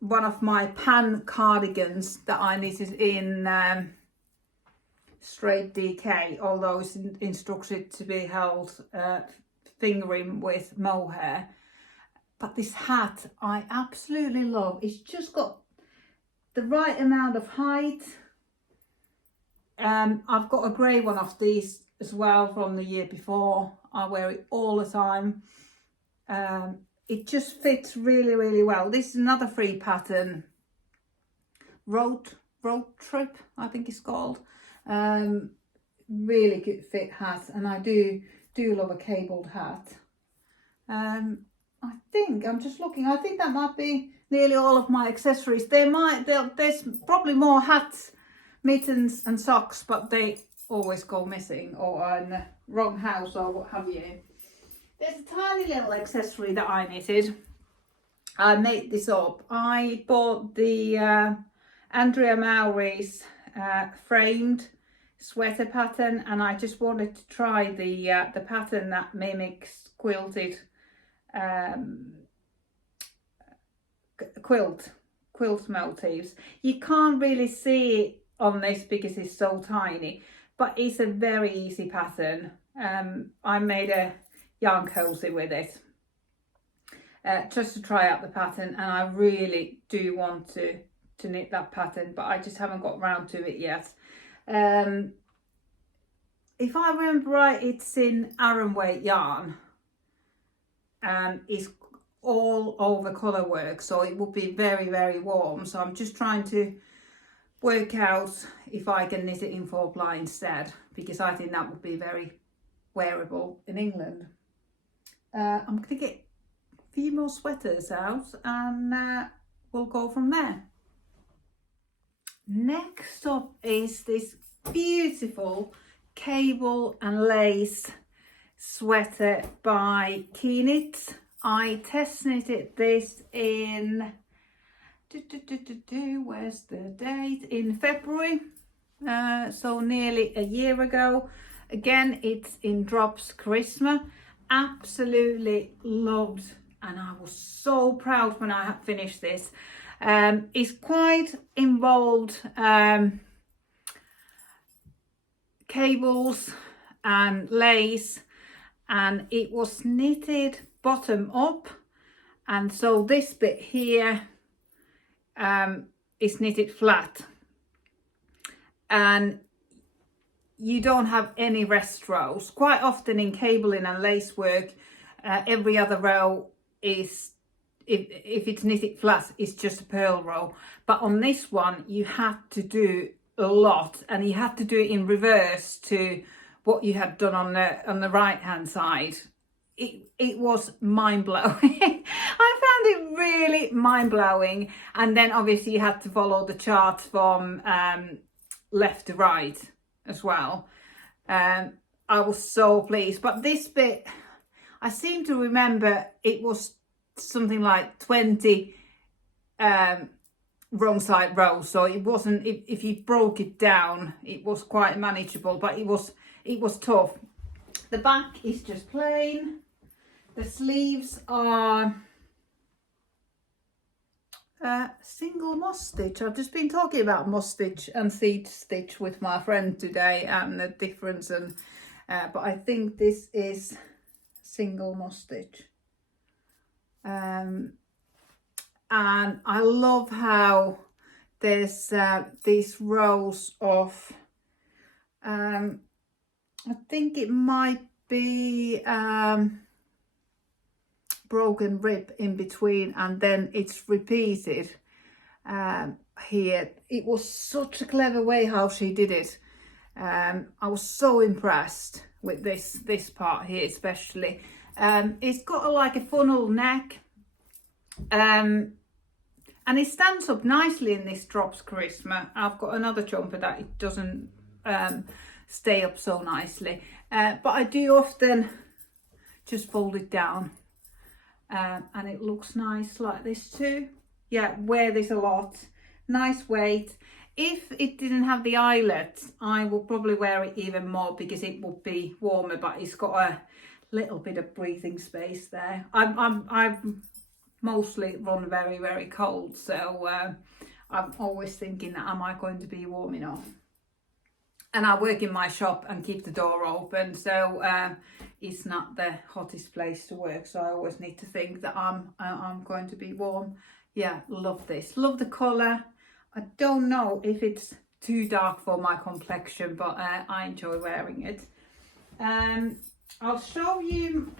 one of my pan cardigans that I knitted in straight DK, although it's instructed to be held fingering with mohair. But this hat I absolutely love. It's just got the right amount of height. I've got a grey one of these as well from the year before. I wear it all the time. It just fits really well. This is another free pattern, road trip, I think it's called. Really good fit hat, and I do love a cabled hat. I think I'm just looking. I think that might be nearly all of my accessories. There's probably more hats, mittens and socks, but they always go missing or in the wrong house or what have you. There's a tiny little accessory that I knitted. I made this up. I bought the Andrea Mowry's framed sweater pattern, and I just wanted to try the pattern that mimics quilted quilt motifs. You can't really see it on this because it's so tiny, but it's a very easy pattern. I made a yarn cozy with it just to try out the pattern, and I really do want to knit that pattern, but I just haven't got round to it yet. If I remember right, it's in Aran weight yarn and it's all over Colorwork, so it will be very, very warm. So I'm just trying to work out if I can knit it in 4-ply instead, because I think that would be very wearable in England. I'm going to get a few more sweaters out and we'll go from there. Next up is this beautiful cable and lace sweater by Keenit. I test knitted this in where's the date, in February, so nearly a year ago. Again, it's in Drops Charisma. Absolutely loved, and I was so proud when I had finished this. It's quite involved cables and lace, and it was knitted bottom up, and so this bit here is knitted flat, and you don't have any rest rows. Quite often in cabling and lace work, every other row is, if it's knitted flat, it's just a purl row. But on this one, you had to do a lot, and you had to do it in reverse to what you had done on the right hand side. It was mind-blowing. I found it really mind-blowing, and then obviously you had to follow the chart from left to right as well. I was so pleased, but this bit, I seem to remember it was something like 20 wrong side rows, so it wasn't, if you broke it down, it was quite manageable, but it was tough. The back is just plain. The sleeves are single moss stitch. I've just been talking about moss stitch and seed stitch with my friend today and the difference, and but I think this is single moss stitch. And I love how there's these rows of I think it might be broken rib in between, and then it's repeated here. It was such a clever way how she did it. I was so impressed with this part here especially. It's got like a funnel neck, and it stands up nicely in this Drops Charisma. I've got another jumper that it doesn't stay up so nicely, but I do often just fold it down, and it looks nice like this too. Yeah, wear this a lot. Nice weight. If it didn't have the eyelet, I would probably wear it even more because it would be warmer, but it's got a little bit of breathing space there. I've mostly run very, very cold, so I'm always thinking that am I going to be warm enough? And I work in my shop and keep the door open, so it's not the hottest place to work, so I always need to think that I'm going to be warm. Yeah, love this. Love the colour. I don't know if it's too dark for my complexion, but I enjoy wearing it. I'll show you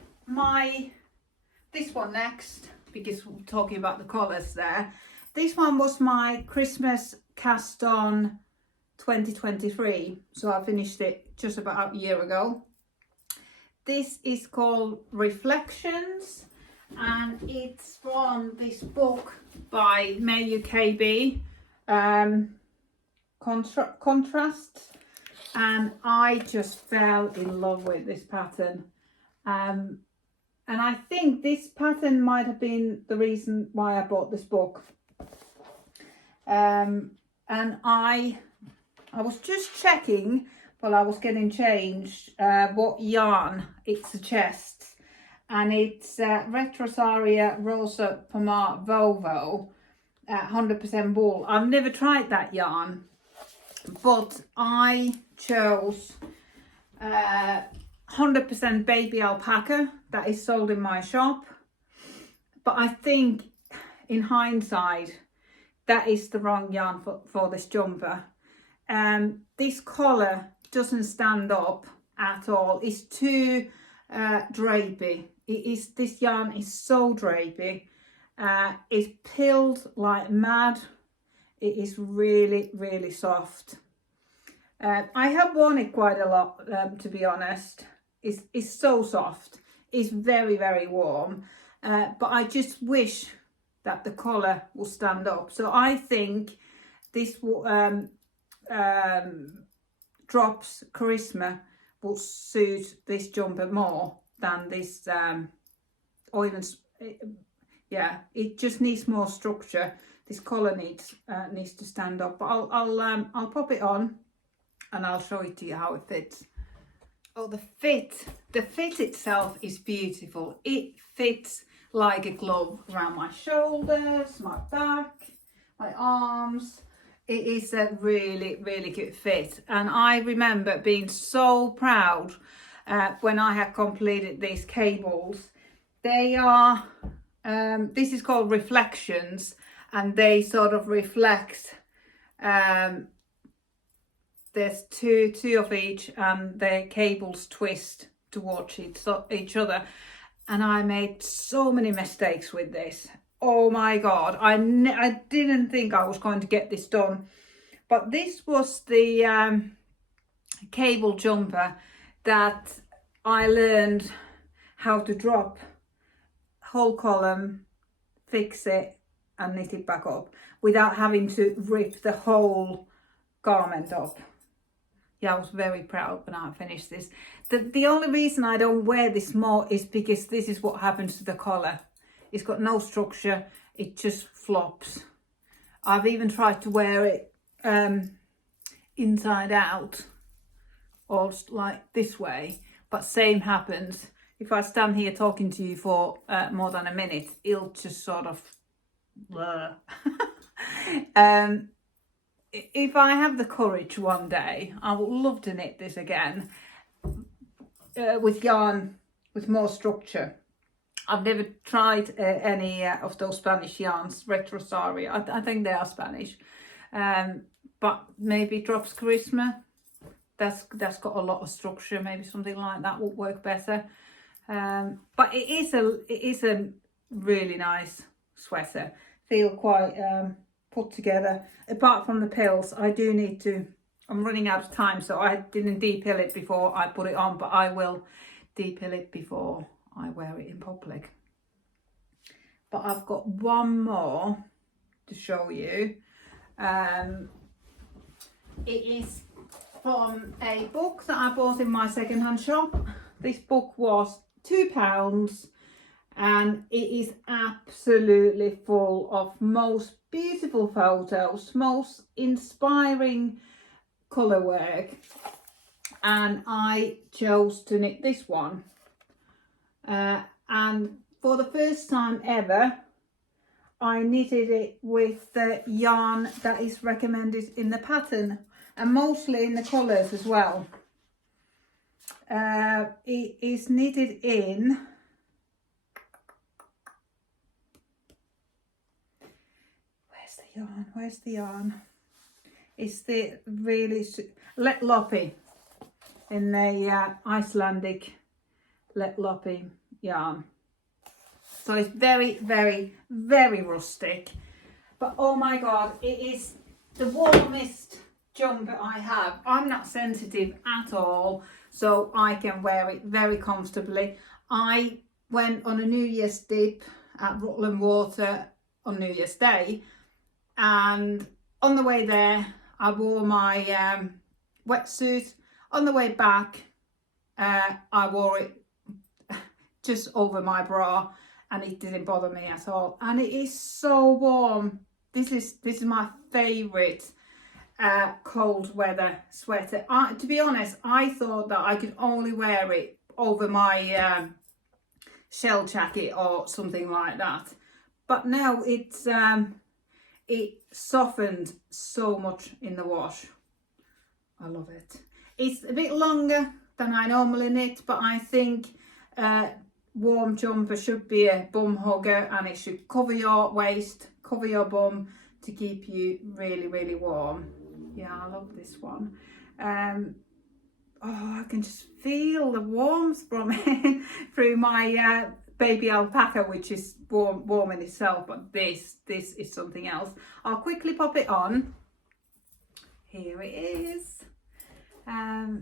this one next, because we're talking about the colours there. This one was my Christmas cast on 2023, so I finished it just about a year ago. This is called Reflections, and it's from this book by May UKB, Contrasts, and I just fell in love with this pattern, and I think this pattern might have been the reason why I bought this book. And I was just checking, well, I was getting changed what yarn it suggests, and it's Retrosaria Rosa Pomar Volvo 100% wool. I've never tried that yarn, but I chose 100% baby alpaca that is sold in my shop. But I think in hindsight that is the wrong yarn for this jumper. This collar doesn't stand up at all. It's too drapey. This yarn is so drapey. It's pilled like mad. It is really, really soft. I have worn it quite a lot, to be honest. It's so soft. It's very, very warm. But I just wish that the collar will stand up. So I think this Drops Charisma will suit this jumper more than this, or even, yeah, it just needs more structure. This collar needs to stand up. But I'll pop it on and I'll show it to you how it fits. Oh, the fit itself is beautiful. It fits like a glove around my shoulders, my back, my arms. It is a really, really good fit. And I remember being so proud when I had completed these cables. They are, this is called reflections, and they sort of reflect, there's two of each, and the cables twist towards each other. And I made so many mistakes with this. Oh my God, I didn't think I was going to get this done. But this was the cable jumper that I learned how to drop whole column, fix it and knit it back up without having to rip the whole garment up. Yeah, I was very proud when I finished this. The only reason I don't wear this more is because this is what happens to the collar. It's got no structure, it just flops. I've even tried to wear it inside out, or like this way, but same happens. If I stand here talking to you for more than a minute, it'll just sort of blur. If I have the courage one day, I would love to knit this again with yarn with more structure. I've never tried any of those Spanish yarns, Retrosaria. I think they are Spanish, but maybe Drops Charisma. That's got a lot of structure. Maybe something like that would work better. But it is a really nice sweater. Feel quite put together. Apart from the pills, I do need to. I'm running out of time, so I didn't depill it before I put it on, but I will depill it before I wear it in public. But I've got one more to show you. It is from a book that I bought in my second-hand shop. This book was £2 and it is absolutely full of most beautiful photos, most inspiring colour work, and I chose to knit this one. And for the first time ever, I knitted it with the yarn that is recommended in the pattern, and mostly in the colours as well. It is knitted in where's the yarn? It's the really Loppy, in the Icelandic Loppy yarn. So it's very, very, very rustic. But oh my God, it is the warmest jumper I have. I'm not sensitive at all, so I can wear it very comfortably. I went on a New Year's dip at Rutland Water on New Year's Day, and on the way there I wore my wetsuit. On the way back I wore it just over my bra, and it didn't bother me at all, and it is so warm. This is my favorite cold weather sweater. To be honest, I thought that I could only wear it over my shell jacket or something like that, but no, it's it softened so much in the wash. I love it. It's a bit longer than I normally knit, but I think warm jumper should be a bum hugger, and it should cover your waist, cover your bum to keep you really, really warm. Yeah, I love this one. Oh, I can just feel the warmth from it through my baby alpaca, which is warm in itself, but this is something else. I'll quickly pop it on. Here it is. Yeah,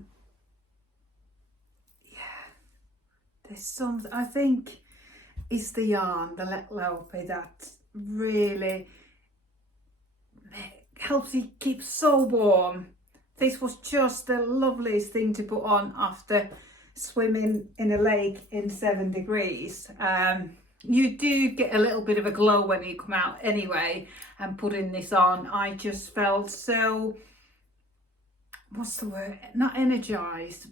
there's some, I think it's the yarn, the Let Lope, that really helps you keep so warm. This was just the loveliest thing to put on after swimming in a lake in 7 degrees. You do get a little bit of a glow when you come out anyway, and putting this on, I just felt so, what's the word, not energized,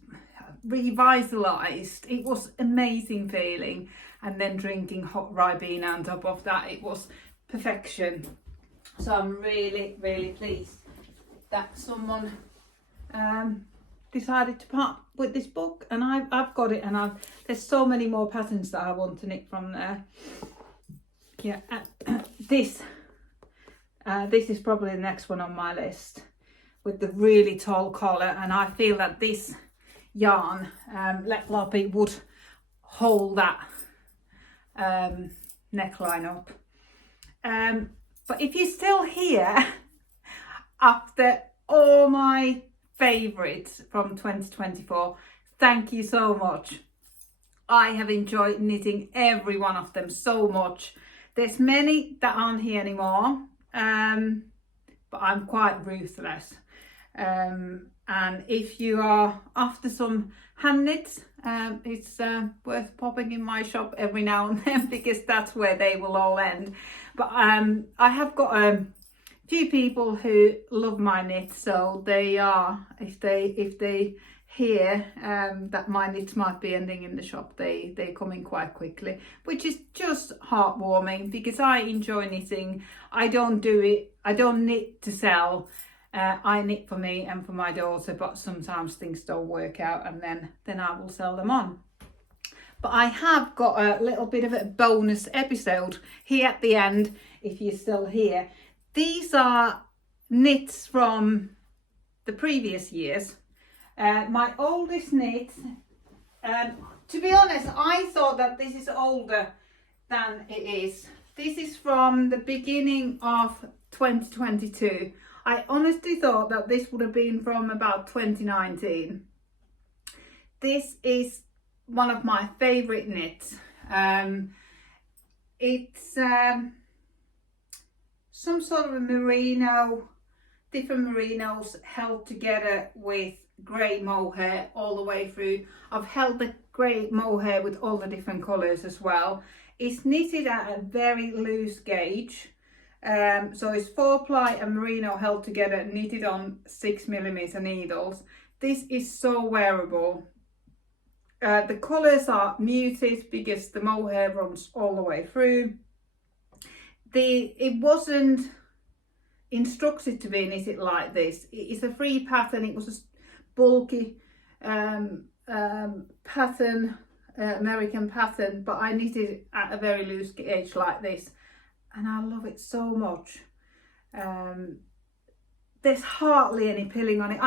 revitalized. It was amazing feeling, and then drinking hot Ribena on top of that, it was perfection. So I'm really, really pleased that someone decided to part with this book, and I've got it, and there's so many more patterns that I want to knit from there. Yeah, this is probably the next one on my list, with the really tall collar, and I feel that this yarn, Let Lope, would hold that neckline up. But if you're still here after all my favourites from 2024, thank you so much. I have enjoyed knitting every one of them so much. There's many that aren't here anymore, but I'm quite ruthless. And if you are after some hand knits, it's worth popping in my shop every now and then, because that's where they will all end. But I have got a few people who love my knits, so they are, if they hear that my knits might be ending in the shop, they come in quite quickly, which is just heartwarming, because I enjoy knitting. I don't knit to sell. I knit for me and for my daughter, but sometimes things don't work out, and then I will sell them on. But I have got a little bit of a bonus episode here at the end, if you're still here. These are knits from the previous years. My oldest knit, to be honest, I thought that this is older than it is. This is from the beginning of 2022. I honestly thought that this would have been from about 2019. This is one of my favourite knits. It's some sort of a merino, different merinos held together with grey mohair all the way through. I've held the grey mohair with all the different colours as well. It's knitted at a very loose gauge. So it's 4-ply and merino held together, knitted on 6mm needles. This is so wearable. The colours are muted because the mohair runs all the way through. It wasn't instructed to be knitted like this. It's a free pattern. It was a bulky pattern, American pattern, but I knitted it at a very loose gauge like this, and I love it so much. There's hardly any pilling on it.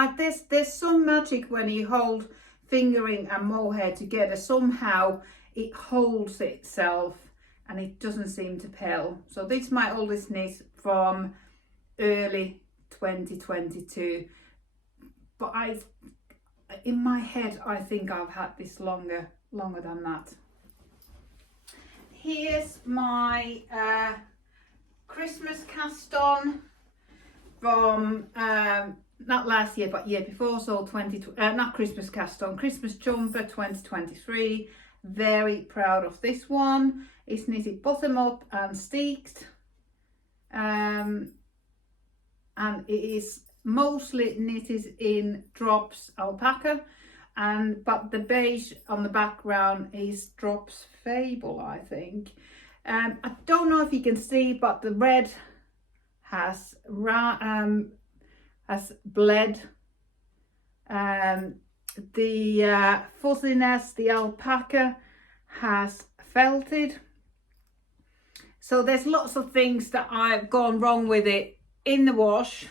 There's some magic when you hold fingering and mohair together. Somehow it holds itself and it doesn't seem to pill. So this is my oldest knit from early 2022, but in my head I think I've had this longer than that. Here's my Christmas cast on from not last year but year before, so not Christmas cast on, Christmas jumper 2023. Very proud of this one. It's knitted bottom up and steeked, and it is mostly knitted in drops alpaca, but the beige on the background is drops fable, I think. I don't know if you can see, but the red has bled. The fuzziness, the alpaca has felted. So there's lots of things that I've gone wrong with it in the wash,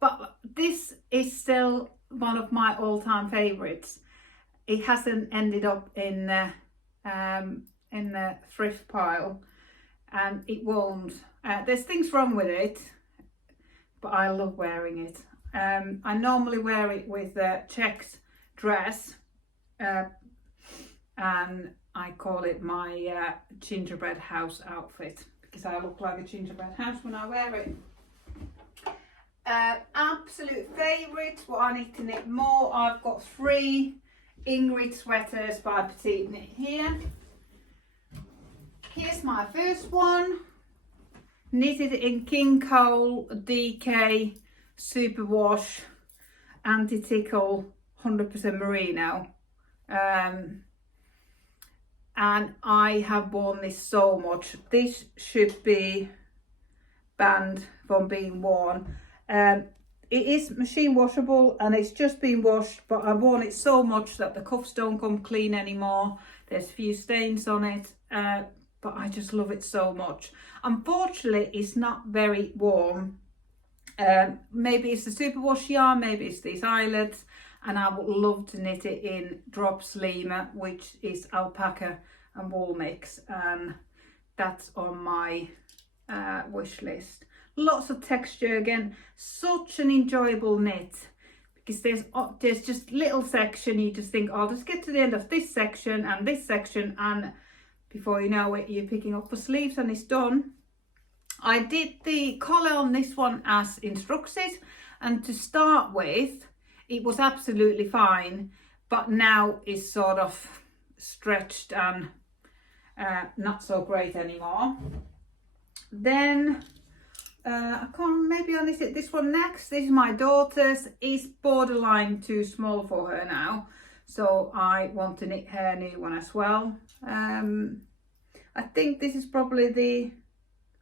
but this is still one of my all-time favorites. It hasn't ended up in the thrift pile, and it won't. There's things wrong with it, but I love wearing it. I normally wear it with a checked dress, and I call it my gingerbread house outfit because I look like a gingerbread house when I wear it. Absolute favourites, what I need to knit more. I've got 3 Ingrid sweaters by Petite Knit here. Here's my first one, knitted in King Cole DK Superwash Anti-Tickle 100% Merino. And I have worn this so much. This should be banned from being worn. It is machine washable and it's just been washed, but I've worn it so much that the cuffs don't come clean anymore. There's a few stains on it, but I just love it so much. Unfortunately, it's not very warm. Maybe it's the superwash yarn, maybe it's these eyelets, and I would love to knit it in Drops Lima, which is alpaca and wool mix, and that's on my wish list. Lots of texture again, such an enjoyable knit, because there's just little section you just think, I'll just get to the end of this section, and before you know it, you're picking up the sleeves and it's done. I did the collar on this one as instructed, and to start with it was absolutely fine, but now it's sort of stretched and not so great anymore. Then maybe I'll knit this one next. This is my daughter's. It's borderline too small for her now, so I want to knit her new one as well. I think this is probably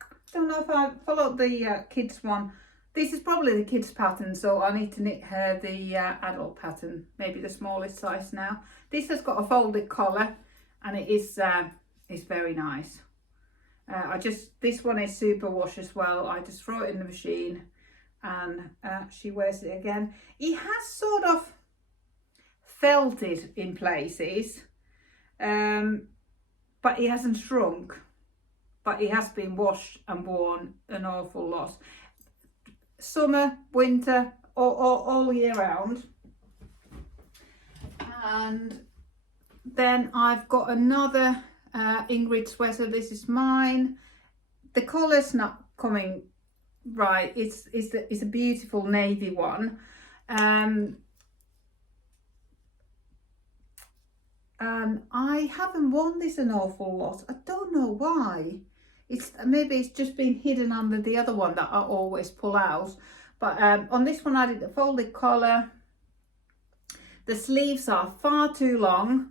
I don't know if I followed the kids one. This is probably the kids pattern, so I need to knit her the adult pattern, maybe the smallest size now. This has got a folded collar and it is very nice. This one is super wash as well. I just throw it in the machine and she wears it again. It has sort of felted in places, but it hasn't shrunk, but it has been washed and worn an awful lot. Summer, winter, all year round. And then I've got another Ingrid sweater. This is mine. The collar's not coming right. It's a beautiful navy one, and I haven't worn this an awful lot. I don't know why. Maybe it's just been hidden under the other one that I always pull out. But on this one I did the folded collar. The sleeves are far too long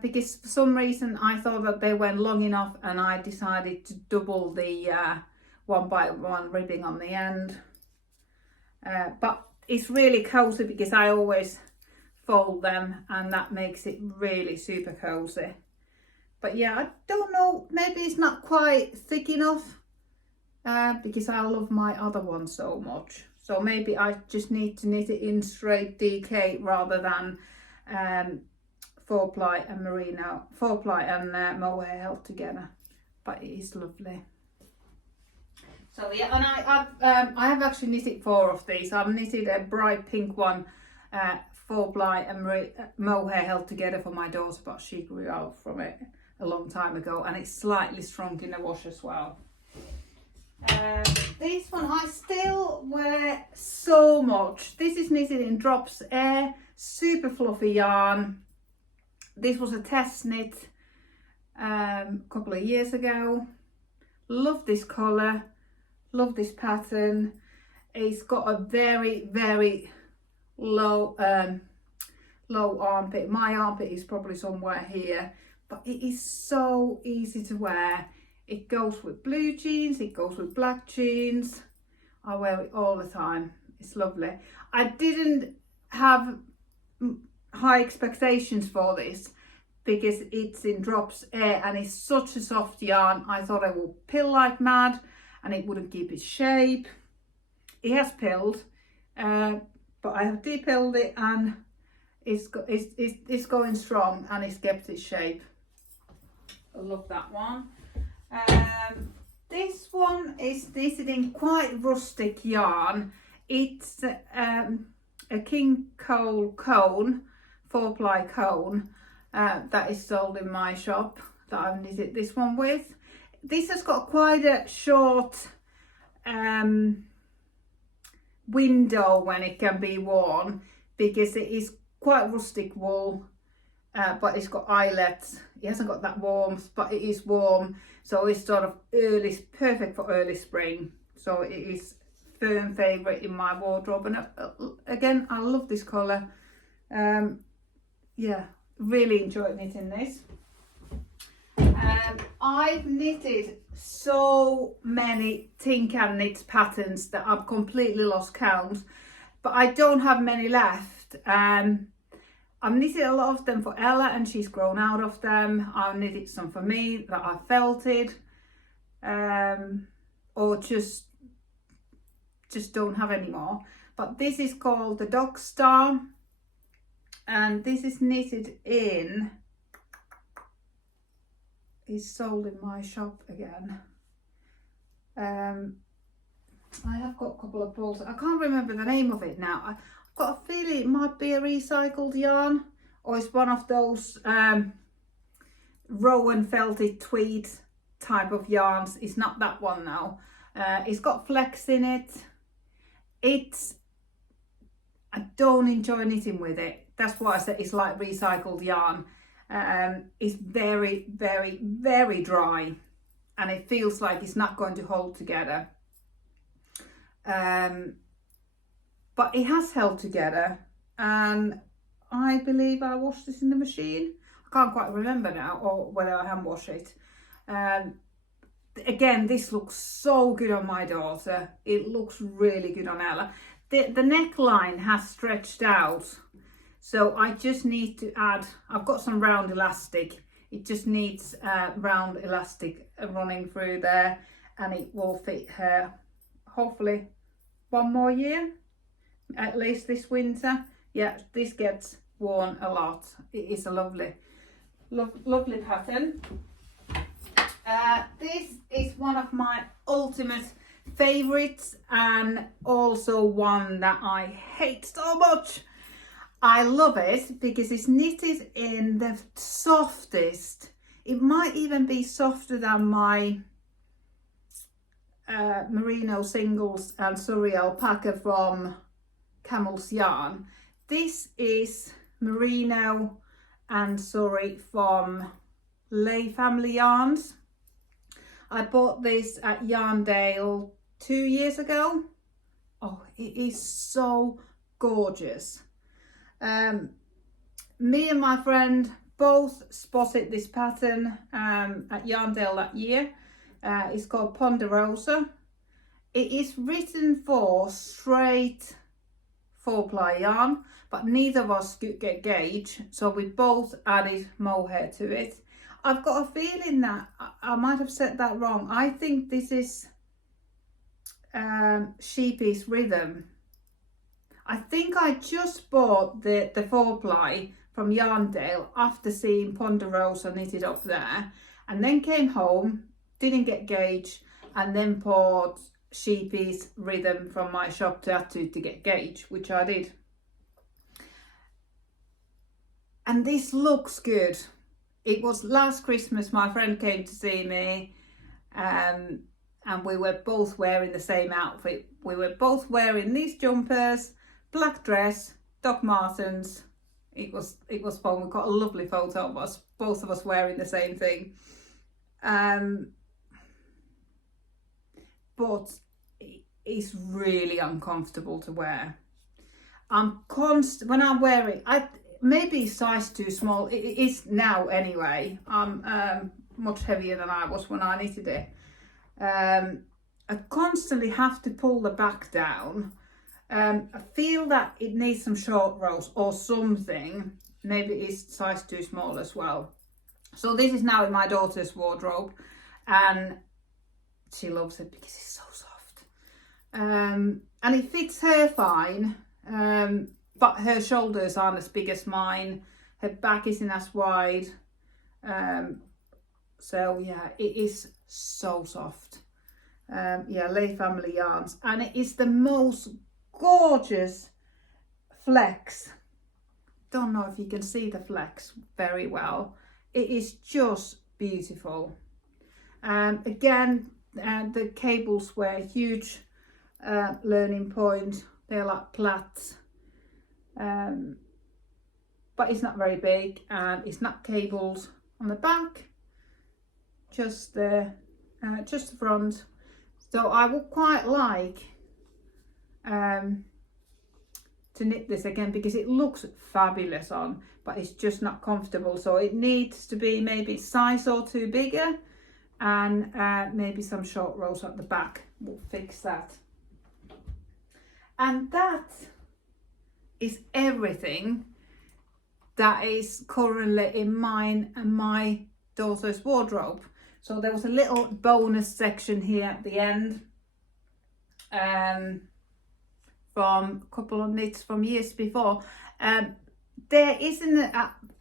because for some reason I thought that they weren't long enough, and I decided to double the 1x1 ribbing on the end. But it's really cozy because I always fold them, and that makes it really super cozy. But yeah, I don't know, maybe it's not quite thick enough because I love my other one so much. So maybe I just need to knit it in straight DK rather than 4-ply and merino, 4-ply and mohair held together. But it is lovely. So yeah, and I have actually knitted 4 of these. I've knitted a bright pink one, 4-ply and mohair held together for my daughter, but she grew out from it a long time ago, and it's slightly shrunk in the wash as well. This one I still wear so much. This is knitted in Drops Air, super fluffy yarn. This was a test knit a couple of years ago. Love this colour, love this pattern. It's got a very, very low low armpit. My armpit is probably somewhere here, but it is so easy to wear. It goes with blue jeans, it goes with black jeans. I wear it all the time. It's lovely. I didn't have high expectations for this because it's in drops air and it's such a soft yarn. I thought I would pill like mad and it wouldn't keep its shape. It has pilled, but I have de-pilled it and it's going strong and it's kept its shape. I love that one. This one is in quite rustic yarn. It's a king cowl cone, 4-ply cone, that is sold in my shop that I've knitted this one with. This has got quite a short window when it can be worn because it is quite rustic wool, but it's got eyelets. It hasn't got that warmth, but it is warm, so it's sort of early, perfect for early spring. So it is firm favourite in my wardrobe, and again, I love this colour. Yeah, really enjoyed knitting this. I've knitted so many tin can knit patterns that I've completely lost count, but I don't have many left. I've knitted a lot of them for Ella and she's grown out of them. I've knitted some for me that I felted, or just don't have any more. But this is called the Dog Star, and this is knitted in, is sold in my shop again. I have got a couple of balls. I can't remember the name of it now. I've got a feeling it might be a recycled yarn, or it's one of those Rowan felted tweed type of yarns. It's not that one now. It's got flex in it. I don't enjoy knitting with it. That's why I said it's like recycled yarn. It's very, very, very dry, and it feels like it's not going to hold together. But it has held together, and I believe I washed this in the machine. I can't quite remember now, or whether I hand wash it. Again, this looks so good on my daughter. It looks really good on Ella. The neckline has stretched out, so I just need to add, I've got some round elastic. It just needs round elastic running through there, and it will fit her hopefully one more year, at least this winter. Yeah, this gets worn a lot. It is a lovely pattern. This is one of my ultimate favorites, and also one that I hate so much. I love it because it's knitted in the softest, it might even be softer than my merino singles and Surrey alpaca from Camel's Yarn. This is merino and Surrey from Lay Family Yarns. I bought this at Yarndale 2 years ago. Oh, it is so gorgeous. Me and my friend both spotted this pattern at Yarndale that year. It's called Ponderosa. It is written for straight 4-ply yarn, but neither of us could get gauge, so we both added mohair to it. I've got a feeling that I might have said that wrong. I think this is Sheepy's Rhythm. I think I just bought the 4-ply from Yarndale after seeing Ponderosa knitted up there, and then came home, didn't get gauge, and then bought Sheepy's Rhythm from my shop to add to get gauge, which I did. And this looks good. It was last Christmas, my friend came to see me, and we were both wearing the same outfit. We were both wearing these jumpers, black dress, Doc Martens. It was fun. We got a lovely photo of us, both of us wearing the same thing. but it's really uncomfortable to wear. When I wear it, maybe size too small. It is now anyway. I'm much heavier than I was when I knitted it. I constantly have to pull the back down. I feel that it needs some short rows or something. Maybe it's size too small as well. So this is now in my daughter's wardrobe, and she loves it because it's so soft. And it fits her fine, but her shoulders aren't as big as mine. Her back isn't as wide. So yeah, it is so soft. Yeah, Lay Family Yarns, and it is the most gorgeous flex. Don't know if you can see the flex very well. It is just beautiful. Again, the cables were a huge learning point. They're like plaits, but it's not very big, and it's not cables on the back, just the front. So I would quite like to knit this again because it looks fabulous on, but it's just not comfortable. So it needs to be maybe size or two bigger, and maybe some short rows at the back will fix that. And that is everything that is currently in mine and my daughter's wardrobe. So there was a little bonus section here at the end from a couple of knits from years before. There isn't,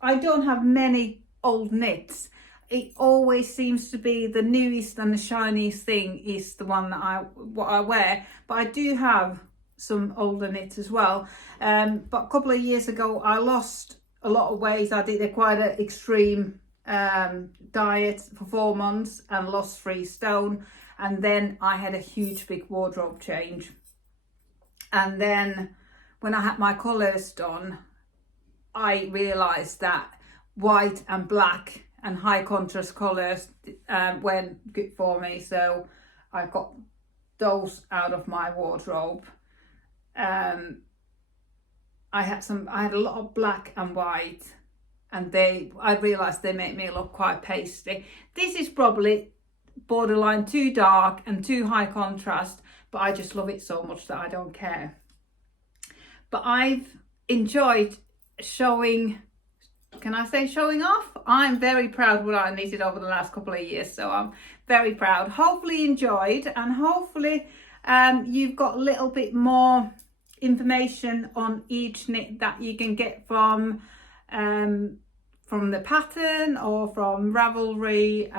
I don't have many old knits. It always seems to be the newest and the shiniest thing is the one that what I wear, but I do have some older knits as well. But a couple of years ago I lost a lot of weight. I did quite an extreme diet for 4 months and lost 3 stone, and then I had a huge big wardrobe change. And then when I had my colours done, I realised that white and black and high contrast colours weren't good for me, so I got those out of my wardrobe. I had a lot of black and white, and I realised they make me look quite pasty. This is probably borderline too dark and too high contrast, but I just love it so much that I don't care. But I've enjoyed showing off. I'm very proud what I knitted over the last couple of years, so I'm very proud. Hopefully you enjoyed, and hopefully you've got a little bit more information on each knit that you can get from the pattern or from Ravelry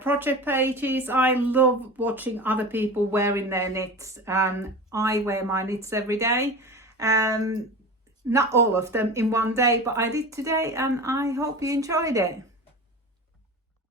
project pages. I love watching other people wearing their knits, and I wear my knits every day. Not all of them in one day, but I did today, and I hope you enjoyed it.